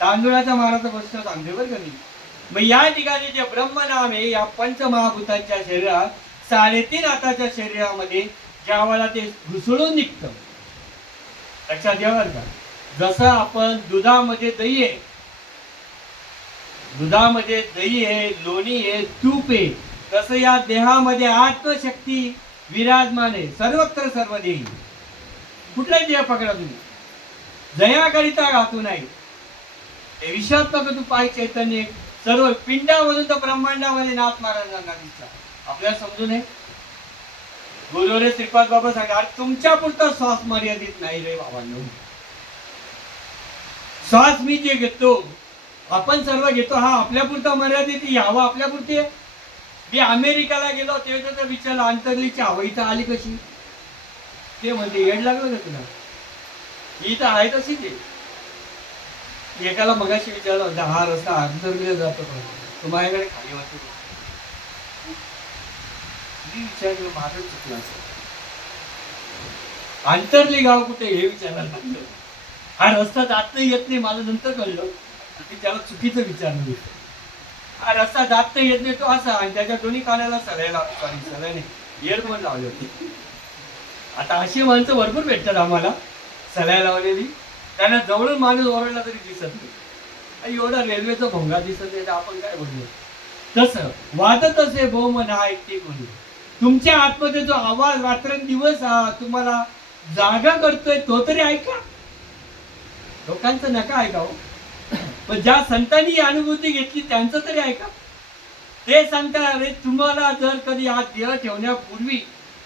तांदूळाचा माराचा प्रश्न सांगते बरं का मी. मग या ठिकाणी जे ब्रह्मनाम आहे, या पंचमहाभूतांच्या शरीरात 3.5 हाताच्या शरीरामध्ये ज्या वेळेला ते घुसळून निघतं, लक्षात घ्या बरं का. जसं आपण दुधामध्ये दही आहे, दुधामध्ये दही आहे, लोणी आहे, तूप आहे, तसं या देहामध्ये आत्मशक्ती विराजमान आहे. सर्वत्र सर्व देही. कुठलाही देह पकडा तुम्ही, जयाकरिता घातू नाही. हे विषात्मक तू पाय चैतन्य सर्व पिंडामधून तर ब्रह्मांडामध्ये नाथ महाराजांना दिसला. आपल्याला समजू नये. गुरुरे श्रीपाद बाबा सांगा, अरे तुमच्या पुरता श्वास मर्यादित नाही रे बाबांनो. श्वास मी जे घेतो, आपण सर्व घेतो, हा आपल्या पुरता मर्यादित. ही हवा आपल्या पुरती आहे. मी अमेरिकाला गेलो तेव्हा विचारलं, अंतरलीची हवा इथं आली कशी? ते म्हणते येड लागलं ना तुला, ही तर आहे तशी. ते एकाला मगाशी विचारलं होता, हा रस्ता अंतरलीला जातो का, तो माझ्याकडे खाली वाटतो. मी विचारलं माझं चुकलं असं, अंतरली गाव कुठे हे विचारायला लागलं. हा रस्ता जात नाही येत नाही मला नंतर कळलं की त्याला चुकीचं विचारलं. हा रस्ता जात नाही येत नाही तो असा, आणि त्याच्या दोन्ही कानाला सलाय नाही, इयरफोन लावले होते. आता अशी माणसं भरपूर भेटतात आम्हाला सलाय लावलेली, त्यांना जवळून माणूस ओरडला तरी दिसत नाही. एवढा रेल्वेचा भोंगा दिसत नाही तर आपण काय बोललो. तसं वादत असे बहुमन हा ऐकते कोणी. तुमच्या आतमध्ये जो आवाज रात्रंदिवस तुम्हाला जागा करतोय तो तरी ऐका. लोकांचं नका ऐकावं, पण ज्या संतांनी ही अनुभूती घेतली त्यांचं तरी ऐका. ते सांगतात, अरे तुम्हाला जर कधी हा देह ठेवण्यापूर्वी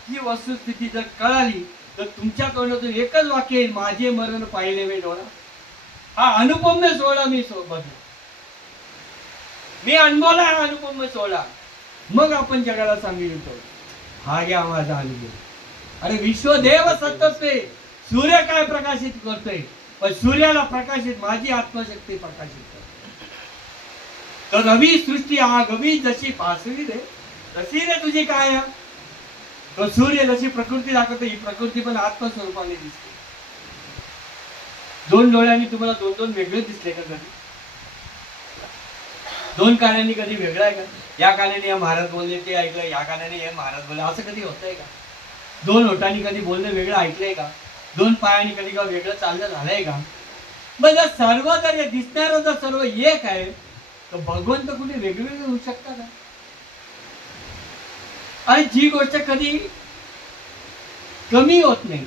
ही वस्तुस्थिती जर कळाली तर तुमच्या तोंडातून एकच वाक्य येईल, माझे मरण पाहिले मी डोळा. हा अनुपम्य सोहळा मी सोबत, मी अनुभवला हा अनुपम्य सोहळा. मग आपण जगाला सांगितलं, हा घ्या माझा अनुभव. अरे विश्वदेव सत्तस्वे, सूर्य काय प्रकाशित करतोय, पण सूर्याला प्रकाशित माझी आत्मशक्ती प्रकाशित करते. तर रवी सृष्टी हा गवी जशी पासवी रे तशी रे तुझी काय. तो सूर्य जशी प्रकृती दाखवतो, ही प्रकृती पण आत्मस्वरूपाने दिसते. दोन डोळ्यांनी तुम्हाला दोन दोन वेगळे दिसले का कधी? दोन कानांनी कधी वेगळं आहे का? या कानाने या महाराज बोलले ते ऐकलं, या कानाने हे महाराज बोलले, असं कधी होतंय का? दोन ओठांनी कधी बोलणं वेगळं ऐकलंय का? दोन पायांनी कधी का वेगळं चालणं झालंय का? मग सर्व जर दिसणारं जर सर्व एक आहे तर भगवंत कुठे वेगवेगळे होऊ शकतात का? आणि जी गोष्ट कधी कमी होत नाही,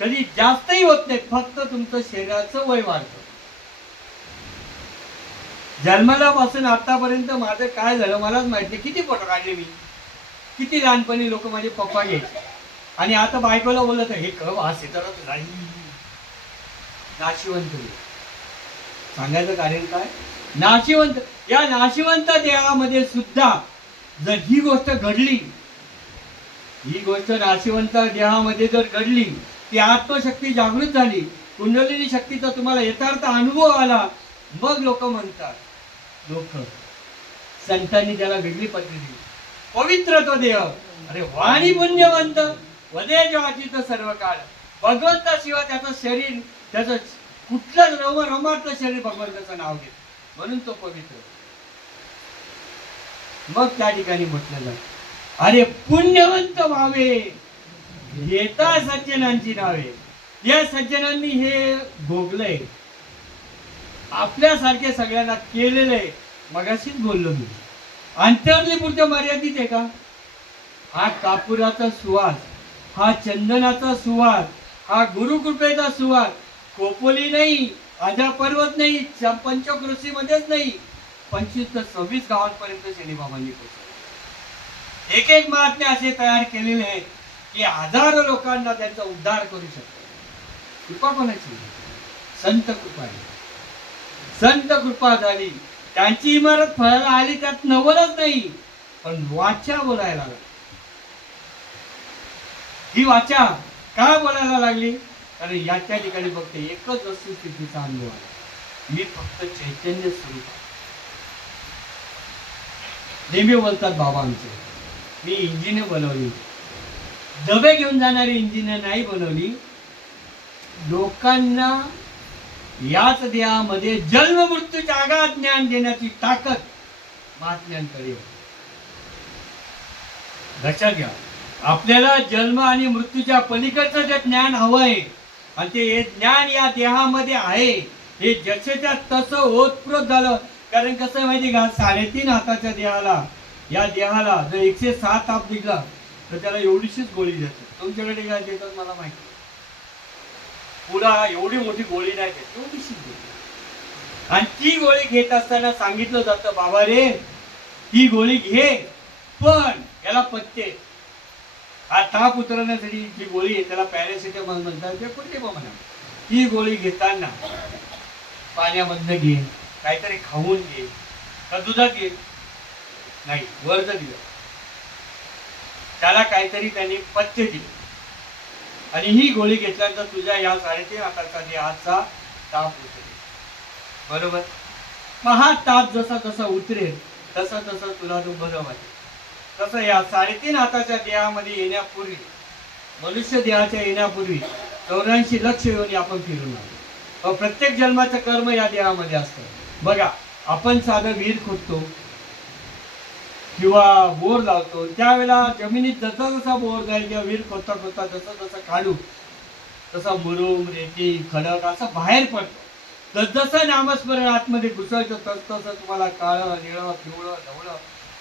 कधी जास्तही होत नाही, फक्त तुमचं शरीराचं वय वाढतं. जन्मल्यापासून आतापर्यंत माझं काय झालं मलाच माहित नाही. किती फोटो काढले मी, किती लहानपणी लोक माझे पप्पा घ्यायचे, आणि आता बायकोला बोलत हे कव असे तर नाही. नाशिवंत सांगायचं कारण काय? नाशिवंत, या नाशिवंत देहामध्ये सुद्धा जर ही गोष्ट घडली, ही गोष्ट नाशिवंत देहामध्ये जर घडली, ती आत्मशक्ती जागृत झाली, कुंडलिनी शक्तीचा तुम्हाला यथार्थ अनुभव आला, मग लोक म्हणतात, लोक संतांनी त्याला वेगळी पद्धती, पवित्र तो देह. अरे वाणी पुण्यवंत वदे जेव्हाची सर्व काळ. भगवंताशिवाय त्याचं शरीर, त्याचं कुठलं रोमातलं शरीर भगवंताचं नाव घेत, म्हणून तो पवित्र. मग त्या ठिकाणी म्हटलं जात, अरे पुण्यवंत व्हावे घेता सज्जनांची नावे. या सज्जनांनी हे भोगलंय, आपल्यासारखे सगळ्यांना केलेलं. मगाशीच बोललो मी, अंतरली पुढच्या मर्यादित आहे का? हा कापुराचा सुवास, हा चंदनाचा सुवास, हा गुरुकृपेचा सुवास कोपोली नाही, आजा पर्वत नाही, पंचकृषी मध्येच नाही, 25 ते 26 गावांपर्यंत शनीबाबांनी पोहोचले. एक एक महात्मे असे तयार केलेले आहेत की हजारो लोकांना त्यांचा उद्धार करू शकतो. कृपा कोणाची? संत कृपा आहे. संत कृपा झाली, त्यांची इमारत फळाला आली, त्यात नवलच नाही, पण वाचा बोलायला लागली. ही वाचा काय बोलायला लागली? कारण याच्या ठिकाणी फक्त एकच वस्तुस्थितीचा अनुभव आहे, मी फक्त चैतन्य स्वरूप. नेहमी बोलतात बाबा आमचे, मी इंजिने बनवली, डबे घेऊन जाणारी इंजिने नाही बनवली, लोकांना याच देहामध्ये जन्म मृत्यूच्या आगाध ज्ञान देण्याची ताकद महात्म्यांकडे. लक्षात घ्या, आपल्याला जन्म आणि मृत्यूच्या पलीकडचं जे ज्ञान हवंय, आणि ते ज्ञान या देहामध्ये आहे, हे जसेच्या तसं ओतप्रोत झालं कारण कसं आहे माहिती का, 3.5 हाताच्या देहाला, या देहाला जर 106 ताप निघला तर त्याला एवढीशीच गोळी देतात. तुमच्याकडे काय देतात मला माहिती, पुरा एवढी मोठी गोळी नाही देत, एवढीशीच देतात. आणि ती गोळी घेत असताना सांगितलं जातं, बाबा रे ही गोळी घे, पण याला पत्ते, हा ताप उतरवण्यासाठी जी गोळी आहे त्याला पॅरासिटामॉल म्हणतात, ते कोणते पण म्हणा. ही गोळी घेताना पाण्यामधनं घे, काहीतरी खाऊन घे, का दुधात घे, नाही वर्ज दिलं, त्याला काहीतरी त्यांनी पथ्य दिले. आणि ही गोळी घेतल्यानंतर तुझ्या या 3.5 हाताचा आजचा ताप उतरेल. बरोबर. मग हा ताप जसा जसा उतरेल तसा तसा तुला तो बरं वाटेल. तसं या 3.5 हाताच्या देहामध्ये येण्यापूर्वी, मनुष्य देहाच्या येण्यापूर्वी 84 लक्ष योनी आपण फिरून आलो. प्रत्येक जन्माचं कर्म या देहामध्ये असतं. बघा, आपण साधं विहीर खोदतो किंवा बोर लावतो, त्यावेळेला जमिनीत जसा जसा बोर जाईल किंवा विहीर खोदता खोदता जसं जसं काढू तसा मुरुम, रेती, खडक असं बाहेर पडतो. जसं नामस्मरण आतमध्ये घुसायचं तसं तुम्हाला काळं, निळं, पिवळं, ढवळं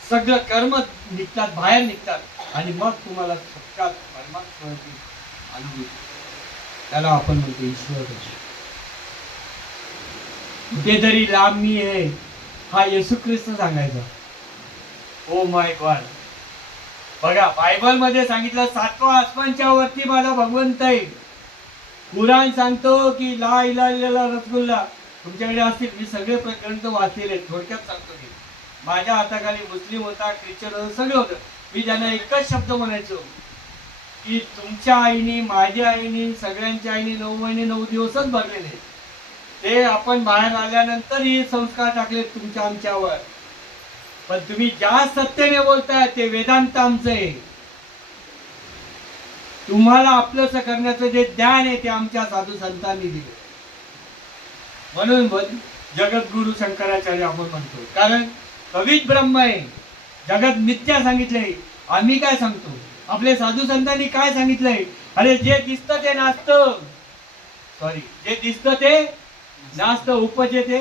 सगळं कर्म निघतात, बाहेर निघतात. आणि मग तुम्हाला सत्यात परमात्म्याची अनुभूती, त्याला आपण म्हणतो ईश्वर. कुठेतरी लांब मी आहे हा येशू ख्रिस्त सांगायचा. Oh my God. बघा, बायबल मध्ये सांगितलं 7व्या आसमानच्या वरती माझा भगवंत आहे. कुराण सांगतो की ला इलाहा इल्लल्लाह रसगुल्ला. तुमच्याकडे असतील, मी सगळे ग्रंथ वाचलेले, थोडक्यात सांगतो की माझ्या हाताखाली मुस्लिम होता, ख्रिश्चन होता, सगळं होतं. मी त्यांना एकच शब्द म्हणायचो की तुमच्या आईनी, माझ्या आईनी, सगळ्यांच्या आईनी 9 महिने 9 दिवसच भरलेले. ते आपण बाहेर आल्यानंतर हे संस्कार टाकले तुमच्या आमच्यावर. पण तुम्ही ज्या सत्याने बोलताय ते वेदांत आमचं आहे. तुम्हाला आपलंसं करण्याचं जे ज्ञान आहे ते आमच्या साधू संतांनी दिले. म्हणून जगद्गुरु शंकराचार्य आपण म्हणतो, कारण कवीच ब्रह्म आहे, जगत मिथ्या सांगितलंय. आम्ही काय सांगतो, आपले साधू संतांनी काय सांगितलंय, अरे जे दिसतं ते नाचतं, सॉरी जे दिसतं ते नाचतं, उपजे ते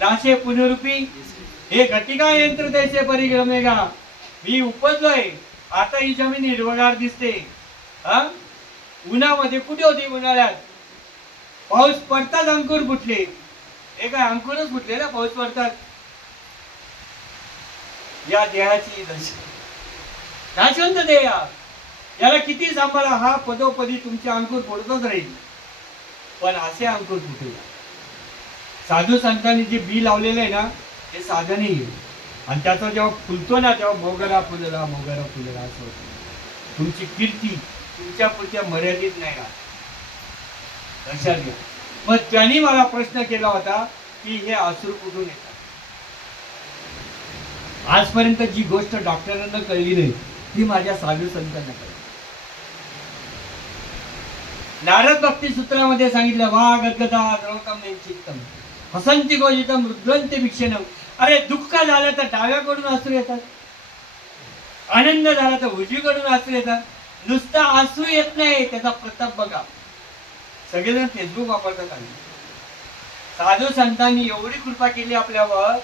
नाशे पुनरुपी, हे घटिका यंत्र द्यायचे परिक्रमेगा. मी उपजलोय, आता ही जमीन हिरवगार दिसते. उन्हामध्ये कुठे होती, उन्हाळ्यात पाऊस पडताच अंकुर फुटले. हे काय अंकुरच फुटले ना, पाऊस पडतात. या देहाची नाशवंत देह, याला किती सांभाळा, हा पदोपदी तुमचे अंकुर फोडतच राहील, पण असे अंकुर फुटेल. साधू संतांनी जे बी लावलेलं आहे ना, हे साधं नाही. आणि त्याचा जेव्हा फुलतो ना, तेव्हा मोगरा फुलला, मोगरा फुलला असं होतं. तुमची कीर्ती तुमच्या पुरत्या मर्यादित नाही राहत, लक्षात घ्या. मग त्यांनी मला प्रश्न केला होता की हे अश्रू कुठून येतात. आजपर्यंत जी गोष्ट डॉक्टरांना कळली नाही ती माझ्या साधू संतांना कळली. नारद भक्ती सूत्रामध्ये सांगितलं, वा गद्गदा द्रवतम चित्तम हसंती गोजितम रुद्रंती भिक्षणम. अरे दुःख झालं तर डाव्याकडून अश्रू येतात, आनंद झाला तर उजवीकडून अश्रू येतात. नुसता अश्रू येत नाही, त्याचा प्रताप बघा. सगळेजण फेसबुक वापरतात. आणि साधू संतांनी एवढी कृपा केली आपल्यावर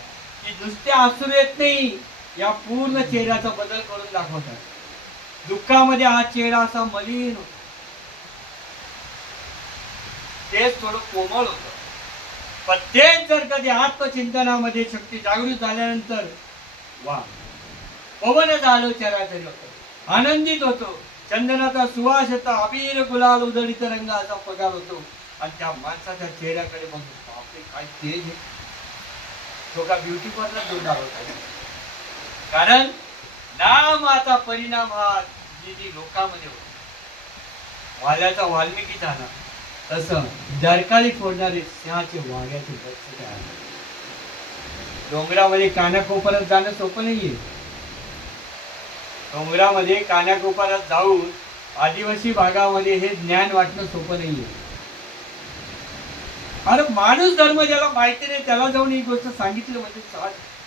की नुसते अश्रू येत नाही, या पूर्ण चेहऱ्याचा बदल करून दाखवतात. दुःखामध्ये हा चेहरा असा मलिन होतो, तेच थोडं कोमळ होतं. पण तेच जर कधी आत्मचिंतनामध्ये शक्ती जागृत झाल्यानंतर वा, पवन झालो चराचरी होतो, आनंदित होतो, चंदनाचा सुवास येतो, अबीर गुलाल उधळीत रंग असा पगार होतो. आणि त्या माणसाच्या चेहऱ्याकडे बघतो, बापरे काय तेज आहे, तो का ब्युटी पार्लर जोडणार होता. कारण नामाचा परिणाम हा जी लोकांमध्ये होतो. वाल्याचा वाल्मिकी झाला, तसं डरकाळी फोडणारे सिंहाचे वाघ्याचे बच्चे तयार. डोंगरामध्ये कानाकोपऱ्यात जाणं सोपं नाहीये. डोंगरामध्ये कानाकोपऱ्यात जाऊन आदिवासी भागामध्ये हे ज्ञान वाटणं सोपं नाहीये. अरे माणूस धर्म ज्याला माहिती नाही त्याला जाऊन ही गोष्ट सांगितली म्हणजे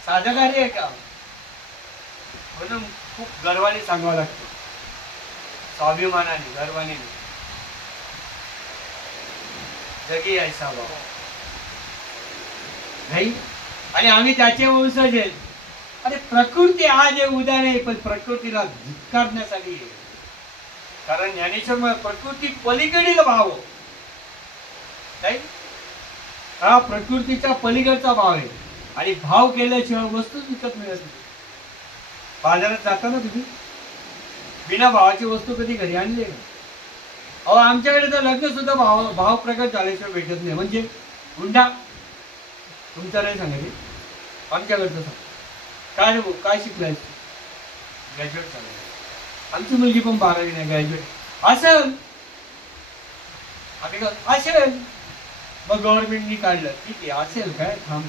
साधं कार्य आहे का. म्हणून खूप गर्वाने सांगावं लागतं, स्वाभिमानाने, गर्वाने जगी ऐसा भाव नाही. आणि आम्ही त्याचे वंशज आहेत. अरे प्रकृती आज आहे उद्या नाही, पण प्रकृतीला धिक्कारण्यासाठी आहे. कारण ज्ञानेश्वर प्रकृती पलीकडील भाव नाही, हा प्रकृतीच्या पलीकडचा भाव आहे. आणि भाव केल्याशिवाय वस्तूच विकत मिळत नाही. बाजारात जाताना तुम्ही बिना भावाची वस्तू कधी घरी आणली का? अहो आमच्याकडे तर लग्न सुद्धा भाव प्रकट झाल्याशिवाय भेटत नाही. म्हणजे हुंडा तुमचा नाही सांगायचे, आमच्याकडचं सांग. काय रे भाऊ, काय शिकलायस? ग्रॅज्युएट झालं. आमची मुलगी पण 12वी नाही, ग्रॅज्युएट असेल. आम्ही असेल, मग गव्हर्नमेंटनी काढलं, ठीक आहे असेल काय, थांब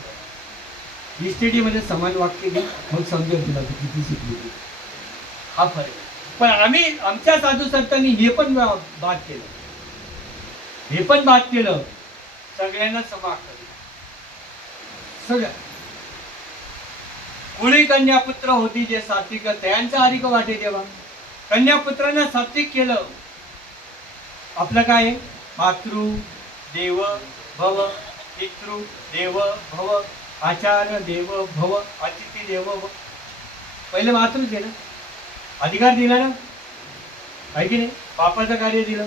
इस्टेटी मध्ये समान वाक्य घे, मग समजेल तुला तू किती शिकली ती. हा फरक. पण आम्ही आमच्या साधू संतांनी हे पण बाद केलं, हे पण बाद केलं, सगळ्यांना समान केलं. सगळ्या कुळी कन्यापुत्र होती जे सात्विक, त्यांचा हरिक वाटे देवा. कन्यापुत्रांना सात्विक केलं. आपलं काय आहे? मातृ देव भव, पितृ देव भव, आचार्य देव भव, अतिथी देव भव. पहिले मातृच आहे ना, अधिकार दिला ना, आहे की नाही? बापाचं कार्य दिलं.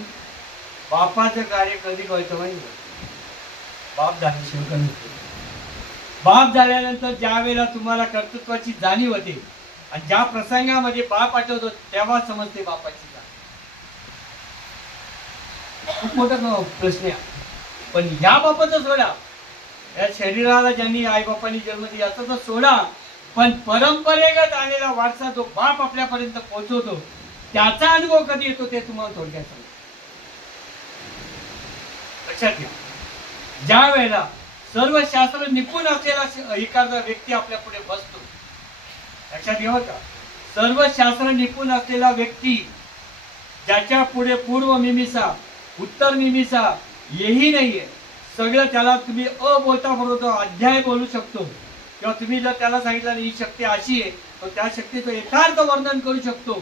बापाचं कार्य कधी कळतं माहिती? बाप झाल्याशिवाय नसतं. बाप झाल्यानंतर ज्या वेळेला तुम्हाला कर्तृत्वाची जाणीव होते आणि ज्या प्रसंगामध्ये बाप आठवतो तेव्हा समजते बापाची जाणीव. खूप मोठा प्रश्न आहे. पण या बापाचा सोडा, या शरीराला ज्यांनी आई बापांनी जन्म दिला याचा तर सोडा, पण परंपरेगत आलेला वारसा जो बाप आपल्यापर्यंत पोहोचवतो त्याचा अनुभव कधी येतो ते तुम्हाला थोडक्यात सांगतो. लक्षात घ्या, ज्या वेळेला सर्व शास्त्र निपुण असलेला एखादा व्यक्ती आपल्या पुढे बसतो, लक्षात घ्या का, सर्व शास्त्र निपुण असलेला व्यक्ती ज्याच्या पुढे पूर्व मीमांसा उत्तर मीमांसा हेही नाहीये, सगळं त्याला तुम्ही बोलता बरोबर अध्याय बोलू शकतो. किंवा तुम्ही जर त्याला सांगितलं ही शक्ती अशी आहे, तर त्या शक्तीचं यथार्थ वर्णन करू शकतो.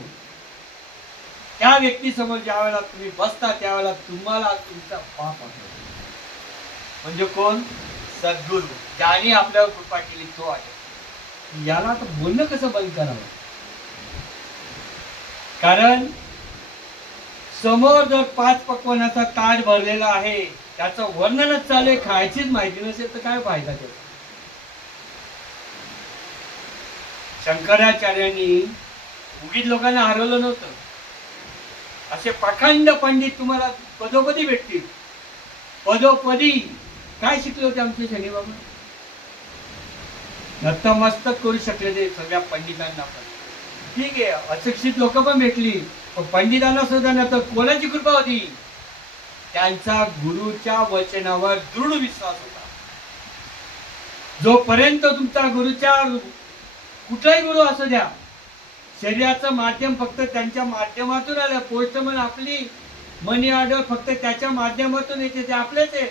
त्या व्यक्तीसमोर ज्या वेळेला तुम्ही बसता त्यावेळेला तुम्हाला तुमचा बाप आठवतो. म्हणजे कोण? सद्गुरू, ज्याने आपल्यावर कृपा केली तो आहे. याला तर बोलणं कसं बंद करावं? कारण समोर जर 5 पक्वानाचा ताट भरलेला आहे, त्याचं वर्णनच चालू आहे, खायचीच माहिती नसेल तर काय फायदा त्याचा? शंकराचार्यांनी उगीच लोकांना हरवलं नव्हतं. असे पाखंड पंडित तुम्हाला पदोपदी भेटतील. पदोपदी काय शिकले होते आमचे शनी बाबा? नतमस्तक करू शकले ते सगळ्या पंडितांना पण. ठीक आहे, अशिक्षित लोक पण भेटली, पण पंडितांना सुद्धा ना तर कोणाची कृपा होती? त्यांचा गुरुच्या वचनावर दृढ विश्वास होता. जोपर्यंत तुमचा गुरुच्या, कुठलाही गुरु असू द्या, शरीराचं माध्यम फक्त त्यांच्या माध्यमातून आलं. पोस्टमन आपली मनी ऑर्डर फक्त त्याच्या माध्यमातून येते, ते आपलेच आहे,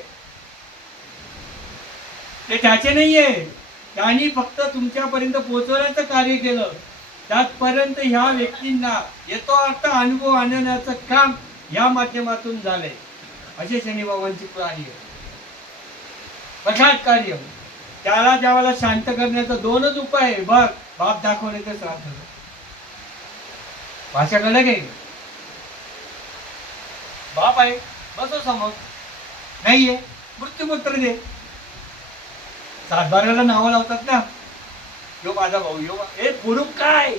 ते त्याचे नाहीये. त्यांनी फक्त तुमच्यापर्यंत पोहोचवण्याचं कार्य केलं. त्यातपर्यंत ह्या व्यक्तींना येतो अर्थ अनुभव आणण्याचं काम या माध्यमातून झालंय. असे शनीबाबांची कार्य, प्रखात कार्य. त्याला ज्यावेळेला शांत करण्याचा 2च उपाय आहे. बघ, बाप दाखवले ते श्राद्ध. भाषा कळलं काय? बाप आहे, बसो समोर, नाहीये मृत्यूपत्र दे. 7-12ला नावं लावतात ना, यो माझा भाऊ, यो हे गुरु काय,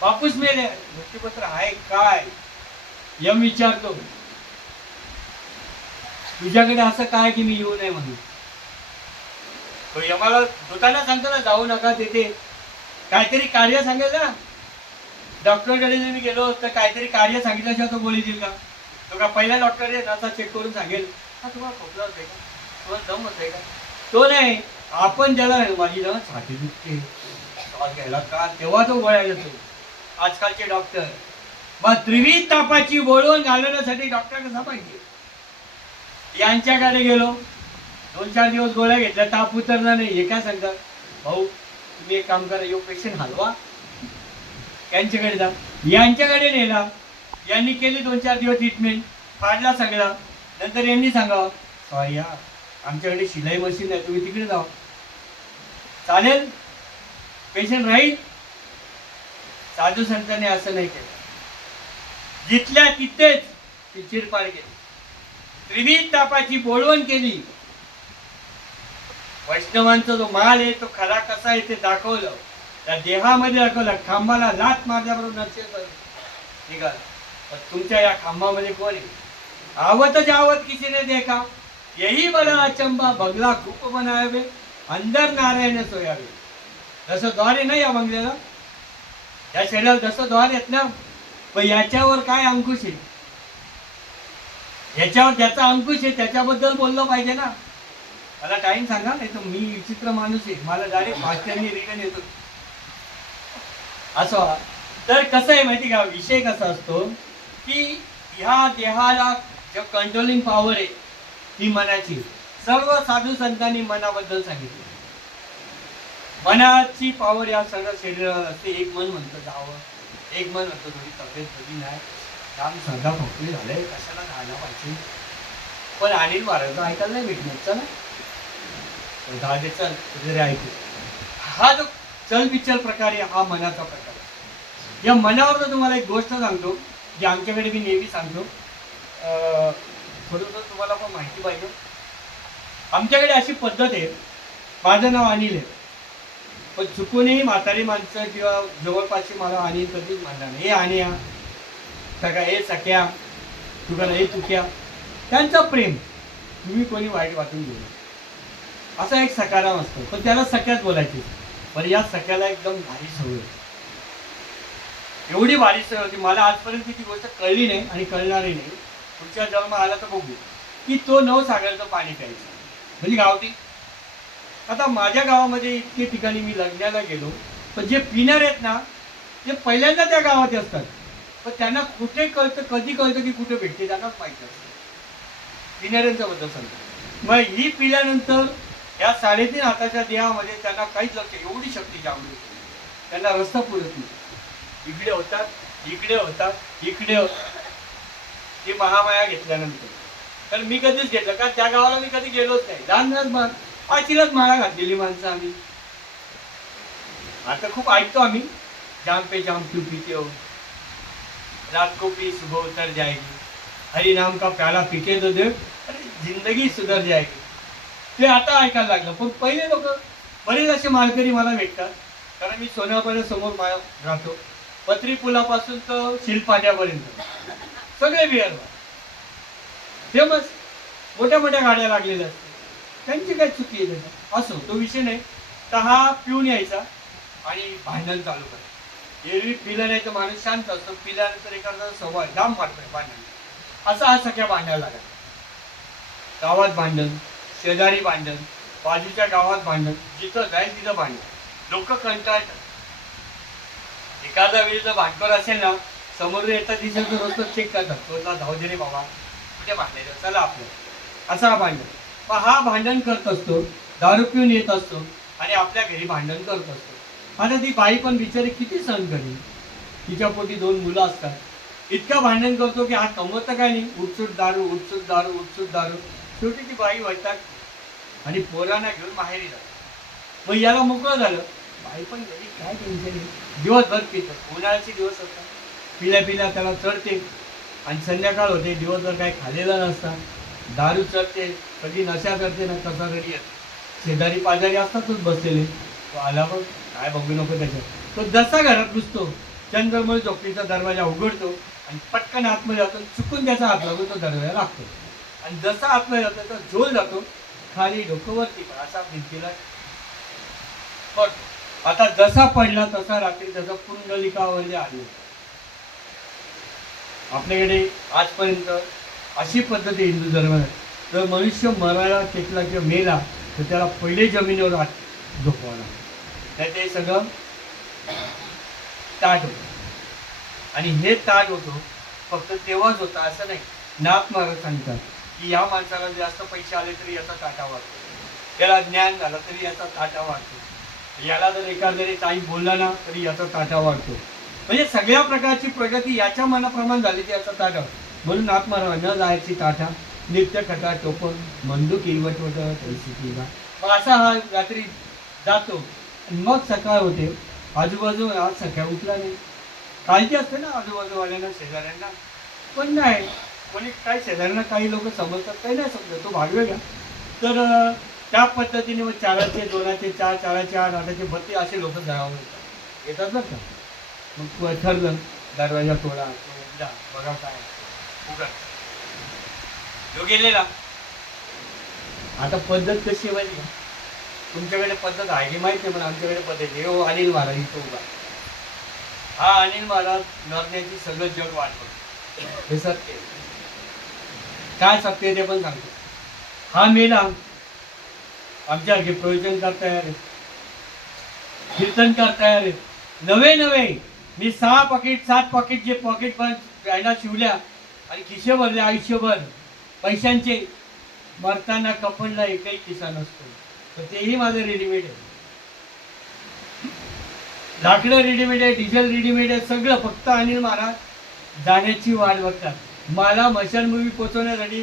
बापूस मेले, मृत्यूपत्र आहे काय? यम विचारतो, तुझ्याकडे असं काय की मी येऊ नये म्हणून? तो यमाला दूताना सांगतो ना, जाऊ नका तिथे, काहीतरी कार्य सांगेल ना. डॉक्टरकडे जर मी गेलो तर काहीतरी कार्य सांगितल्याशिवाय तो गोळी देईल का? तो का पहिला डॉक्टर आहे नाचा चेक करून सांगेल हा तुम्हाला खोकला होतोय का, तुम्हाला दम होतोय का? तो नाही. आपण ज्याला माझी ना छाती दुखते घ्यायला का, तेव्हा तो गोळ्या देतो. आजकालचे डॉक्टर मग त्रिविध तापाची बोलवून घालवण्यासाठी डॉक्टर कसा पाहिजे? यांच्याकडे गेलो, 2-4 दिवस गोळ्या घेतल्या, ताप उतरला नाही. हे काय सांगतात? भाऊ तुम्ही एक काम करा, यो पेशंट हलवा, यांच्याकडे जा. यांच्याकडे नेला, यांनी केली 2-4 दिवस ट्रीटमेंट, फाडला सगळा. नंतर यांनी सांगावं, सॉरी या आमच्याकडे शिलाई मशीन आहे, तुम्ही तिकडे जावा. चालेल, पेशंट राहील. साधू संतांनी असं नाही केलं. जिथल्या तिथेच ती चिरपाड केली, त्रिविध तापाची बोलवण केली. वैष्णवांचा जो माल आहे तो खरा कसा आहे ते दाखवलं. त्या देहामध्ये दाखवलं. खांबाला लात मारल्याबरोबर नसेल निघाल. पण तुमच्या या खांबामध्ये कोण आहे? आवत जावत किसी ने देखा, यही बड़ा अचंबा, बंगला खूप बनावे, अंदर नारायण सोयावे. जसं द्वार आहे ना या बंगल्याला, या शरीराला जसं द्वार आहेत ना, पण याच्यावर काय अंकुश आहे? याच्यावर ज्याचा अंकुश आहे त्याच्याबद्दल बोललं पाहिजे ना. मला टाइम सांगा, नाही तर मी विचित्र माणूस आहे, मला डायरेक्ट भाषणांनी रिटर्न येतो. असं तर कसं आहे माहिती का, विषय कसा असतो की ह्या देहाला जो कंट्रोलिंग पॉवर आहे ती मनाची. सर्व साधू संतांनी मनाबद्दल सांगितलं. मनाची पॉवर या सर्व शरीराला असते. एक मन म्हणतं जावं, एक मन म्हणतं थोडी तब्येत बरी नाही, काम सदा खोकली झालंय, कशाला झालं पाहिजे. पण अनिल महाराज ऐकायला नाही भेटणार. चला दादे चल तुझे ऐकू. हा जो चल विचल प्रकार आहे हा मनाचा प्रकार आहे. या मनावर तुम्हाला एक गोष्ट सांगतो जी आमच्याकडे मी नेहमी सांगतो. थोडंसं तुम्हाला पण माहिती पाहिजे. आमच्याकडे अशी पद्धत आहे, माझं नाव अनिल आहे, पण चुकूनही म्हातारी माणसं किंवा जवळपासची मला अनिल कधीच म्हणणार नाही. हे आणिया सगळ्या, हे सख्या तुला हे चुक्या, त्यांचं प्रेम तुम्ही कोणी वाईट वाटून घेऊ. असा एक सकाराम असतो, पण त्याला सख्याच बोलायची. पण या सख्याला एकदम भारी सवय, एवढी भारी सवय होती. मला आजपर्यंत ती गोष्ट कळली नाही आणि कळणारही नाही. पुढच्या जन्म आला तर बघू की तो नवसागरचं पाणी प्यायचं म्हणजे गावठी. आता माझ्या गावामध्ये इतके ठिकाणी मी लग्नाला गेलो, पण जे पिणार आहेत ना ते पहिल्यांदा त्या गावात असतात, पण त्यांना कुठे कळतं, कधी कळतं की कुठे भेटते त्यांनाच माहिती असतं. पिणाऱ्यांच्या बद्दल सांगतो. मग ही पिल्यानंतर या 3.5 हाताच्या देहामध्ये त्यांना काहीच लक्ष, एवढी शक्ती जागली त्यांना रस्ता पुरत नाही. इकडे होतात, इकडे होतात, इकडे होतात. ती महामाया घेतल्यानंतर, तर मी कधीच घेतलं का त्या गावाला मी कधी गेलोच नाही. लहान पाचीलाच माळा घातलेली माणसं आम्ही. आता खूप ऐकतो आम्ही, जाम पे जाम क्यों पीते हो, रात को पी सुबह उतर जाएगी, हरी नाम का प्याला पीके तो देव, अरे जिंदगी सुधर जाएगी. ते आता ऐकायला लागलं. पण पहिले लोक बरेच असे मालकरी मला भेटतात, कारण मी सोन्यापर्यंत समोर राहतो. पत्री पुलापासून तर शिलपाट्यापर्यंत सगळे बिअर फेमस, मोठ्या मोठ्या गाड्या लागलेल्या असतात. त्यांची काय चुकी आहे त्याच्यात? असो, तो विषय नाही. तर हा पिऊन यायचा आणि भांडण चालू करायचं. एरवी पिलं नाही तर माणूस शांत असतो, पिल्यानंतर एखादा स्वभाव दाम पाडतोय भांडण. असा हा सगळ्या भांडायला लागला. गावात भांडण, शेजारी भांडण, बाजूच्या गावात भांडण, जिथं जाईल तिथं भांडण. लोक कंटाळतात. एखादा वेळी जर भांडकर असेल ना, समोर येतात दिसेल तर रोज चेक करतात, तुला जाऊ दे रे बाबा, कुठे भांडायचं, चला आपलं. असा हा भांडण. मग हा भांडण करत असतो, दारू पिऊन येत असतो आणि आपल्या घरी भांडण करत असतो. आता ती बाई पण बिचारी किती सहन करेल, तिच्या पोटी 2 मुलं असतात. इतकं भांडण करतो की हा कमवतं काय नाही, उठसूट दारू, उठसूट दारू, उठसूट दारू. शेवटी ती बाई वैतागते आणि पोरांना घेऊन माहेरी जातात. मग याला मोकळं झालं. बाई पण घरी काय टेन्शन नाही, दिवसभर पितं. उन्हाळ्याचे दिवस असतात, पिल्या पिल्या त्याला चढते आणि संध्याकाळ होते, दिवसभर काही खाल्लेलं नसतं, दारू चढते, कधी नशा करते ना कसा घरी येत. शेजारी पाजारी असतातच बसलेले. तो आला बघ, काय बघू नको त्याच्यात. तो जसा घरात घुसतो, चंद्रमळ झोपडीचा दरवाजा उघडतो आणि पटकन आतमध्ये जातो. चुकून त्याचा हात लागून तो दरवाजा लागतो आणि जसा आतमध्ये जातो तर झोल जातो, खाली डोकं वरती असा भिंतीला पडतो. आता जसा पडला तसा रात्री त्याचा पुंडलिकावर आली. आपल्याकडे आजपर्यंत अशी पद्धत आहे हिंदू धर्मात, जर मनुष्य मरायला टेकला किंवा मेला तर त्याला पहिले जमिनीवर हात झोपवायला, नाही ते सगळं ताट होतं. आणि हे ताट होतो फक्त तेव्हाच होता असं नाही. नाथ महाराज सांगतात की या माणसाला जास्त पैसे आले तरी याचा ताटा वाटतो, त्याला ज्ञान झालं तरी याचा ताटा वाटतो, याला जर एखाद्याने काही बोलला ना तरी याचा ताटा वाढतो. म्हणजे सगळ्या प्रकारची प्रगती याच्या मनाप्रमाणे झाली की याचा ताटा. म्हणून नाथ महाराज न जायची ताठा, नित्य खटा टोपण, मंदू किलवट होतं तैसी किला. मग असा हा रात्री जातो आणि मग सकाळ होते. आजूबाजू आज सकाळ उठला नाही. काळजी असते ना आजूबाजूवाल्यांना, शेजाऱ्यांना. पण नाही, कोणी काही शेजाऱ्यांना काही लोक समजतात, काही नाही समजत, तो भाग वेगळा. तर त्या पद्धतीने मग 4चे 2चे 4, 4चे 8, 8चे 32 असे लोक जळावून येतात बरं का. मग ठरलं दरवाजा तोडा, तो उघडा, बघा काय उघड. तो गेलेला. आता पद्धत कशी आहे माहिती का? तुमच्याकडे पद्धत आहे की माहिती आहे, पण आमच्याकडे पद्धत आहे. हो अनिल महाराज इथं उभा. हा अनिल महाराज मरण्याची सगळं जग वाट बघतो. हे सत्य आहे. काय सत्य ते पण सांगतो. हा मेला, आमच्यासारखे प्रवचनकार तयार आहेत, कीर्तनकार तयार आहेत, नवे नवे. मी 6 पाकिट 7 पाकिट जे पॉकेट पण गायला शिवल्या आणि खिशे भरले आयुष्यभर पैशांचे. मरताना कपडला एकही खिसा नसतो, तर तेही माझं रेडीमेड आहे. लाकडं रेडीमेड आहे, डिझेल रेडीमेड आहे, सगळं. फक्त अनिल महाराज जाण्याची वाट बघतात. मला मशानभूमी पोचवण्यासाठी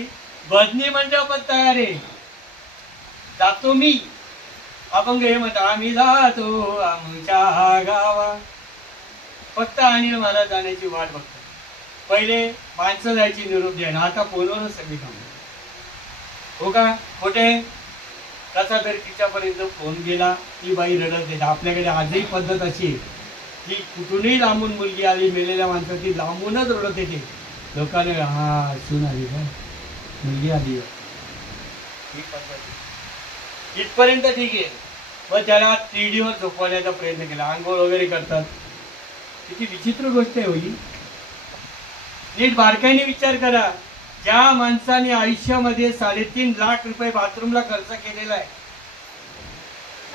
बदनी मंडळ पण तयार आहे. जातो मी. अपंग हे म्हणतात आम्ही जातो आमच्या गावा. फक्त अनिल महाराज जाण्याची वाट बघतात. पहिले माणसं जायची निरोप द्यायला, आता फोनवरच सगळी काम. हो का खोटे? कसा तरी तिच्यापर्यंत फोन गेला, ती बाई रडत येते. आपल्याकडे आजही पद्धत अशी आहे की कुठूनही लांबून मुलगी आली मेलेल्या माणसाची, लांबूनच रडत येते. लोकांना हा सून आली का, मुलगी आली, ही पद्धत इथपर्यंत ठीक आहे. मग त्याला तिडीवर झोपवण्याचा प्रयत्न केला, आंघोळ वगैरे करतात. किती विचित्र गोष्ट आहे होई. नीट बारकाईने विचार करा. ज्या माणसाने आयुष्यामध्ये 3.5 लाख रुपये बाथरूमला खर्च केलेला आहे,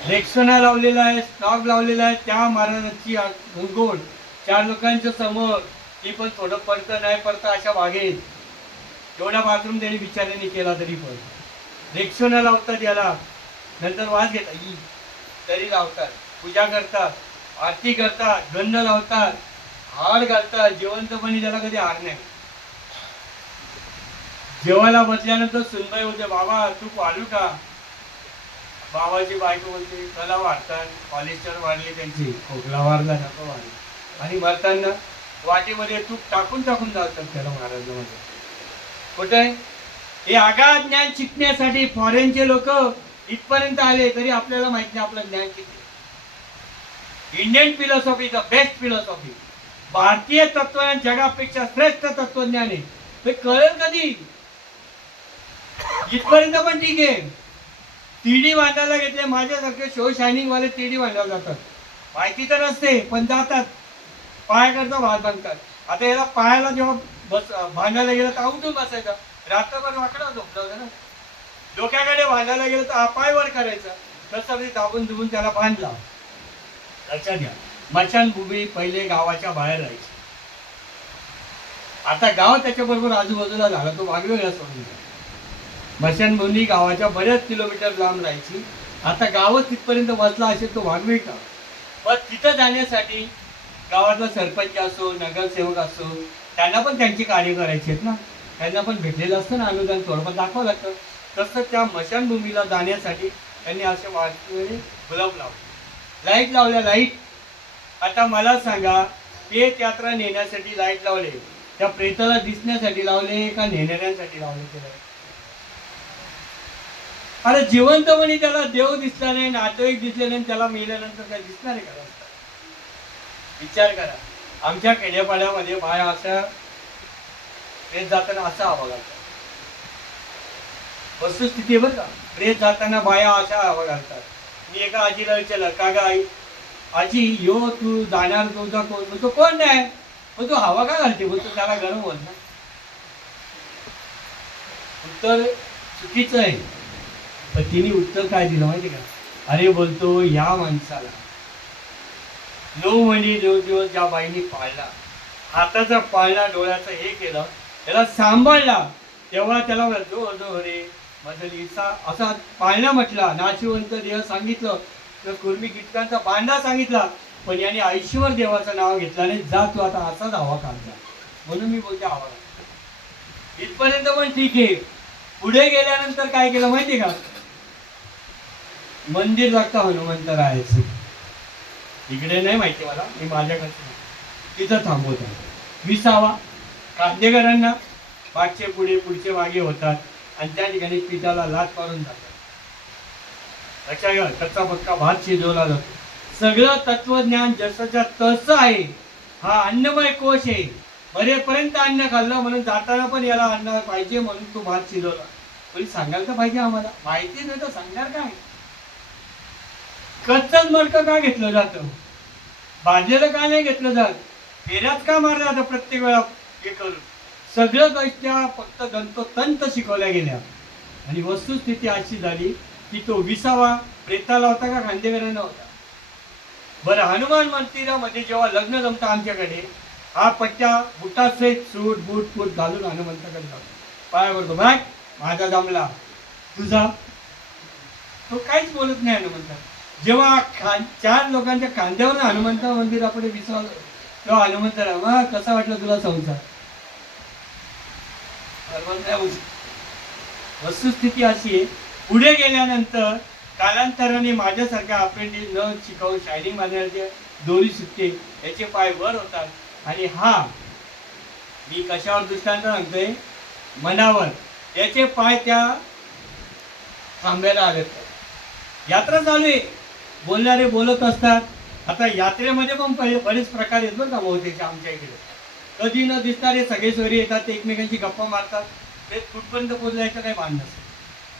रेक्सोना लावलेला आहे, स्टॉक लावलेला आहे, त्या महाराजांची अंघोळ 4 लोकांच्या समोर, ती पण थोडं पडतं नाही पडतं अशा वागेत. एवढा बाथरूम त्यांनी बिचाऱ्यांनी केला तरी पण रेक्सोना लावतात याला. नंतर वास घेतात तरी लावतात, पूजा करतात, आरती करतात, गंध लावतात, हार घालतात. जिवंतपणी त्याला कधी हार नाही. जेवायला बसल्यानंतर सुनबाई होते, बाबा तू वाढू का? बाबाची बायको बोलते कला वाढतात. पॉलिस्टर वाढली त्यांची, खोकला वाढला, नको वाढली. आणि मरताना वाटीमध्ये तूप टाकून टाकून जातात त्याला महाराजांमध्ये. कुठे हे आगाध ज्ञान शिकण्यासाठी फॉरेनचे लोक इथपर्यंत आले, तरी आपल्याला माहित नाही आपलं ज्ञान किती. Indian philosophy the best philosophy. भारतीय तत्वज्ञान जगापेक्षा श्रेष्ठ तत्वज्ञान आहे. हे कळेल कधी? इथपर्यंत पण ठीक आहे. टीडी बांधायला घेतले, माझ्यासारखे शो शायनिंग वाले टीडी बांधायला जातात. माहिती तर असते पण जातात, पायाकरता भात बांधतात. आता याला पायाला जेव्हा बांधायला गेलं तर उठून बसायचं, रात्रभर वाकडा झोपला होता ना. डोक्याकडे बांधायला गेलं तर पाय वर करायचा. तसं दाबून दुबून त्याला बांधला. लक्षात घ्या, स्मशानभूमी पहिले गावाच्या बाहेर राहायची. आता गाव त्याच्याबरोबर आजूबाजूला झाला, तो भाग वेगळा सोडून गेला. स्मशानभूमी गावाच्या बऱ्याच किलोमीटर लांब राहायची. आता गावच तिथपर्यंत बसला असेल तो भाग वेगळा. पण तिथं जाण्यासाठी गावातला सरपंच असो, नगरसेवक असो, त्यांना पण त्यांची कार्य करायची आहेत ना. त्यांना पण भेटलेलं असतं ना अनुदान, थोडंफार दाखवावं लागतं. तसं त्या स्मशानभूमीला जाण्यासाठी त्यांनी असे वाटणारे बल्ब लावले, लाईट लावल्या, लाईट. आता मला सांगा, पेट यात्रा नेण्यासाठी लाईट लावले, त्या प्रेताला दिसण्यासाठी लावले का नेणाऱ्यांसाठी लावले ते लाईट? अरे जिवंतपणी त्याला देव दिसला नाही, नातेवाईक दिसले नाही, त्याला मेल्यानंतर काय दिसणार आहे का? विचार करा. आमच्या खेड्यापाड्यामध्ये बाया अशा प्रेत जाताना असा हवा घालतात. वस्तुस्थिती बरं का, प्रेत जाताना बाया अशा हवा घालतात. मी एका आजीला विचारलं, का ग आई, आजी यो तू जाणार तुझा कोण? म्हणतो कोण नाही. मग तू हवा का घालते? बोलतो त्याला गरम होत ना. उत्तर चुकीचं आहे. पण तिने उत्तर काय दिलं माहिती का? अरे बोलतो या माणसाला 9 महिने 9 दिवस ज्या बाईने पाळला, हाताचा पाळला, डोळ्याचं हे केलं, त्याला सांभाळला, तेव्हा त्याला जो जो रे मदलीचा असा पाळणा म्हटला, नाशिवंत देह सांगितलं, तर कुर्मी कीटकांचा बांधा सांगितला, पण याने आयुष्यभर देवाचं नाव घेतलं नाही. जा तू आता असाच हवा काढला. म्हणून मी बोलते हवा. इथपर्यंत पण ठीक आहे. पुढे गेल्यानंतर काय केलं माहितीये का? मंदिर लागतं हनुमंतरायाचं. इकडे नाही माहिती मला, मी माझ्याकडचं तिथं थांबवत आहे. 20वा कांदेकरांना मागचे पुढे पुढचे मागे होतात आणि त्या ठिकाणी पिठाला लाट मारून जातात. लक्षात घ्या, कच्चा पक्का भात शिजवला जातो. सगळं तत्वज्ञान जसंच्या तसं आहे. हा अन्नमय कोश आहे. बरेपर्यंत अन्न खाल्लं म्हणून जाताना पण याला अन्न पाहिजे म्हणून तो भात शिजवला. कोणी सांगायला तर पाहिजे आम्हाला, माहिती नाही तर सांगणार काय? कच्चच मडकं का घेतलं जातं? भाजलेलं का नाही घेतलं जात? फेऱ्याच का मारल्या जातं प्रत्येक वेळा हे करून? सगळं गोष्टी फक्त तंतोतंत शिकवल्या गेल्या आणि वस्तुस्थिती अशी झाली की तो 20वा प्रेताला होता का खांदेकरांना होता? बरं, हनुमान मंदिरामध्ये जेव्हा लग्न जमतं आमच्याकडे, हा पट्ट्या बुटासहित सूट बूट फूट घालून हनुमंताकडे जातो. पाया करतो, बाय माझा जमला, तुझा? तो काहीच बोलत नाही हनुमंता. जेव्हा 4 लोकांच्या खांद्यावर हनुमंत मंदिर आपण विसरलो तेव्हा हनुमंताला कसा वाटलं तुला संसार? वस्तुस्थिती अशी आहे. पुढे गेल्यानंतर कालांतराने माझ्यासारख्या अप्रेंटिस न शिकावून शायनिंग मारण्याचे दोरी सुटते, याचे पाय वर होतात आणि हा मी कशावर दृष्टांत सांगतोय? मनावर. याचे पाय त्या थांब्याला आले. यात्रा चालू आहे, बोलणारे बोलत असतात. आता यात्रेमध्ये पण बरेच प्रकार आहेत बरं का बहुतेक आमच्या इकडे. कधी न दिसणारे सगळे सोयरे येतात, ते एकमेकांची गप्पा मारतात. ते कुठपर्यंत पोहोचायचं काही भान नसतं.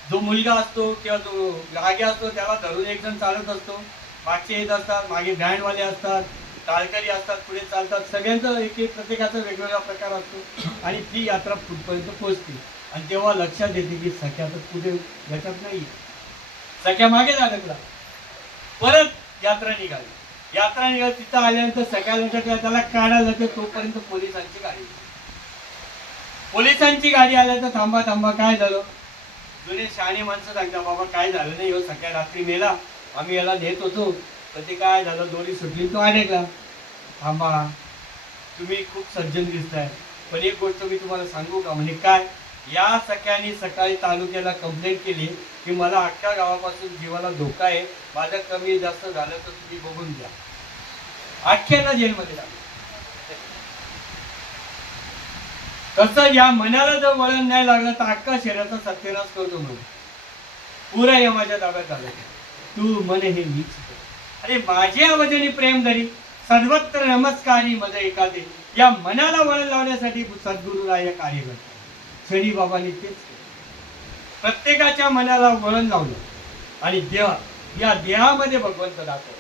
जो मुलगा असतो किंवा जो रागे असतो त्याला धरून एक जण चालत असतो, मागचे येत असतात, मागे बँडवाले असतात, टाळकरी असतात, पुढे चालतात. सगळ्यांचं एक एक प्रत्येकाचा वेगवेगळा प्रकार असतो आणि ती यात्रा कुठपर्यंत पोहोचते. आणि तेव्हा लक्षात येते की सख्या तर पुढे याच्यात नाही, सख्या मागे अडकला. परत यात्रा निघाली. तिथं आल्यानंतर सगळ्या लक्षात त्याला काढायला जाते. तोपर्यंत पोलिसांची गाडी आल्यानंतर थांबा थांबा, काय झालं? जुने शहाणे माणसं सांगतात, बाबा काय झालं नाही हो, सगळ्या रात्री मेला, आम्ही याला नेत होतो, तर ते काय झालं, दोरी सुटली, तो अडकला. थांबा, तुम्ही खूप सज्जन दिसताय, पण एक गोष्ट मी तुम्हाला सांगू का? म्हणजे काय? या सगळ्यांनी सकाळी तालुक्याला कंप्लेंट केली की मला अख्ख्या गावापासून जीवाला धोका आहे, माझं कमी जास्त झालं तर तुम्ही बघून घ्या. अख्ख्याला जेलमध्ये टाकलं. कसं या मनाला जर वळण नाही लागलं तर अख्खा शरीराचा सत्यानाश करतो म्हणून पुरा यमाच्या ताब्यात आला. तू मन हे मीच. अरे माझ्या वजनी प्रेम धरी सर्वत्र नमस्कारी मज एकादे. या मनाला वळण लावण्यासाठी सद्गुरूराय कार्य करतात. शनी बाबांनी तेच प्रत्येकाच्या मनाला वळण लावलं आणि या देहामध्ये भगवंत दाखवला.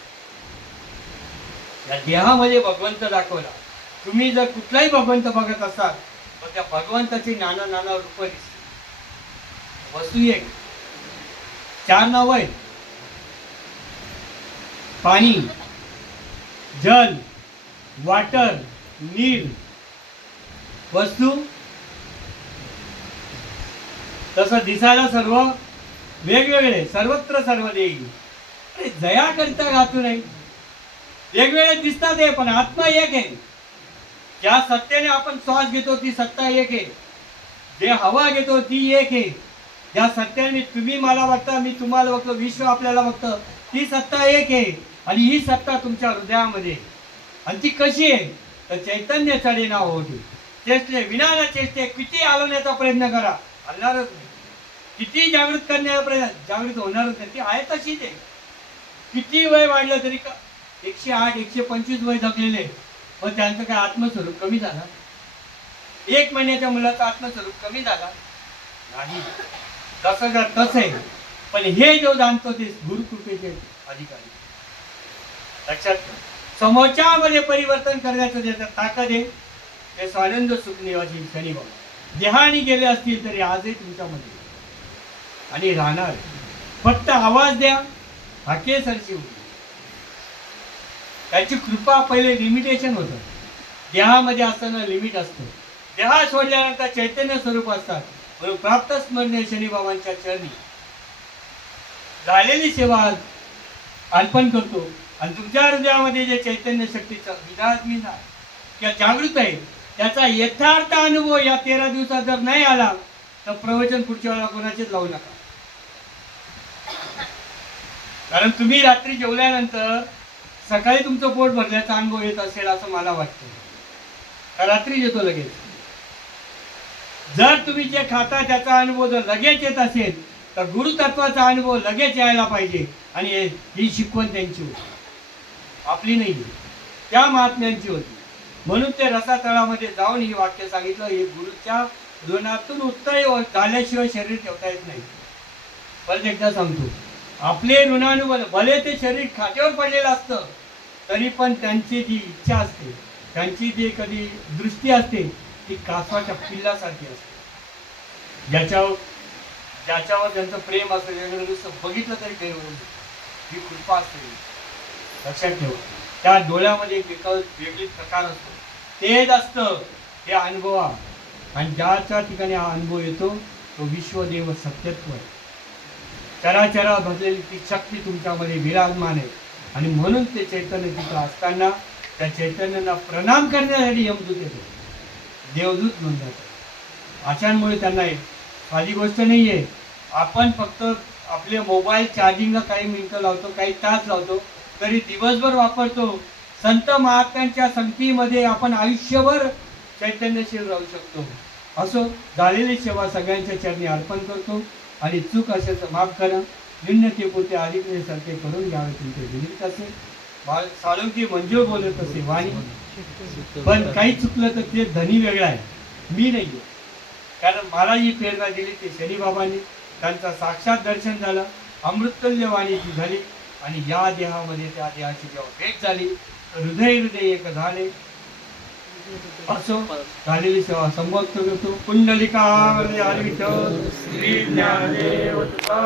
या देहामध्ये भगवंत दाखवला. तुम्ही जर कुठलाही भगवंत बघत असाल तर त्या भगवंताची नाना नाना रूप दिसते. वस्तू एक 4 नाव आहेत: पाणी, जल, वाटर, नील. वस्तू तसं दिसायला सर्व वेगवेगळे, सर्वत्र सर्व देईल. अरे जया करता घातू नाही. वेगवेगळे दिसतात आहे पण आत्मा एक आहे. ज्या सत्तेने आपण श्वास घेतो ती सत्ता एक आहे. जे हवा घेतो ती एक आहे. ज्या सत्याने तुम्ही मला बघता, मी तुम्हाला बघतो, विश्व आपल्याला बघतं, ती सत्ता एक आहे. आणि ही सत्ता तुमच्या हृदयामध्ये. आणि ती कशी आहे? तर चैतन्य चढे ना होती चेष्टे विना चेष्टे. किती आलवण्याचा प्रयत्न करा, हलणारच नाही. किती जागृत करण्याचा प्रयत्न, जागृत होणारच नाही. ती आहे तशीच आहे. किती वय वाढलं तरी 108 125 वय जगलेले, पण त्यांचं काय आत्मस्वरूप कमी झाला? 1 महिन्याच्या मुलाचा आत्मस्वरूप कमी झाला नाही. तसं आहे. पण हे जो जाणतो ते गुरुकृपेचे अधिकारी. लक्षात, समोरच्या मध्ये परिवर्तन करण्याचं ज्याचं ताकद आहे ते स्वानंद सुख निवासी शनी बाबा. देहाने गेले असतील तरी आजही तुमच्यामध्ये आणि राहणार. फक्त आवाज द्या, हाके सरशी होती. त्याची कृपा. पहिले लिमिटेशन होतं. देहामध्ये असताना लिमिट असतं. देहा सोडल्यानंतर चैतन्य स्वरूप असतात. म्हणून प्राप्त स्मरणीय शनी बाबांच्या चरणी झालेली सेवा अर्पण करतो. आणि तुमच्या हृदयामध्ये जे चैतन्य शक्तीचा विधात्मीना किंवा जागृत आहे त्याचा यथार्थ अनुभव या 13 दिवसात जर नाही आला तर प्रवचन पुढच्या वेळेला कोणाचेच लावू नका. कारण तुम्ही रात्री जेवल्यानंतर सकाळी तुमचं पोट भरल्याचा अनुभव येत असेल असं मला वाटतं, का रात्री येतो लगेच? जर तुम्ही जे खाता त्याचा अनुभव जर लगेच येत असेल तर गुरुतत्वाचा अनुभव लगेच यायला पाहिजे. आणि ही शिकवण त्यांची होती, आपली नाही, त्या महात्म्यांची होती. म्हणून ते रसातळामध्ये जाऊन ही वाक्य सांगितलं, हे गुरुच्या ऋणातून उत्तर झाल्याशिवाय शरीर ठेवता येत नाही. परत एकदा सांगतो, आपले ऋणानुबंध, भले ते शरीर खात्यावर पडलेलं असतं तरी पण त्यांची जी इच्छा असते, त्यांची जी कधी दृष्टी असते ती कासवाच्या पिल्लासारखी असते. ज्याच्यावर त्यांचं प्रेम असतं, त्याच्याकडे नुसतं बघितलं तरी काही होईल, ही कृपा असते. लक्षात ठेवा, त्या डोळ्यामध्ये एक वेगळी प्रकार असतो, तेच असतं हे अनुभवा. आणि ज्याच्या ठिकाणी हा अनुभव येतो तो विश्वदेव सत्यत्व आहे. चराचरा भरलेली ती शक्ती तुमच्यामध्ये विराजमान आहे. आणि म्हणून ते चैतन्य तिथं असताना त्या चैतन्यांना प्रणाम करण्यासाठी यमदूत येतो, देवदूत म्हणतात. अशांमुळे त्यांना साधी गोष्ट नाही आहे. आपण फक्त आपले मोबाईल चार्जिंगला काही मिनिटं लावतो, काही तास लावतो, तरी दिवसभर वापरतो. संत महात्म्यांच्या संगतीमध्ये आपण आयुष्यभर चैतन्यशील राहू शकतो. असो, झालेली सेवा सगळ्यांच्या चरणी अर्पण करतो. आणि चूक असेल तर माफ करा, न्यूनतेपुरते अलीकडेसारखे करून घ्यावे तुमचे विनंती असेल. साळुंकी मंजूर बोलत असे वाणी, पण काही चुकलं तर ते धनी वेगळा आहे, मी नाही आहे. कारण मला ही प्रेरणा दिली ते शनी बाबांनी, त्यांचं साक्षात दर्शन झालं, अमृततुल्य वाणी ती झाली. आणि या देहामध्ये त्या देहाची जेव्हा भेट झाली तर हृदय एक झाले. असो, झालेली सेवा संभक्त करतो. कुंडलिका हरी विठ्ठल श्री ज्ञानदेव तुका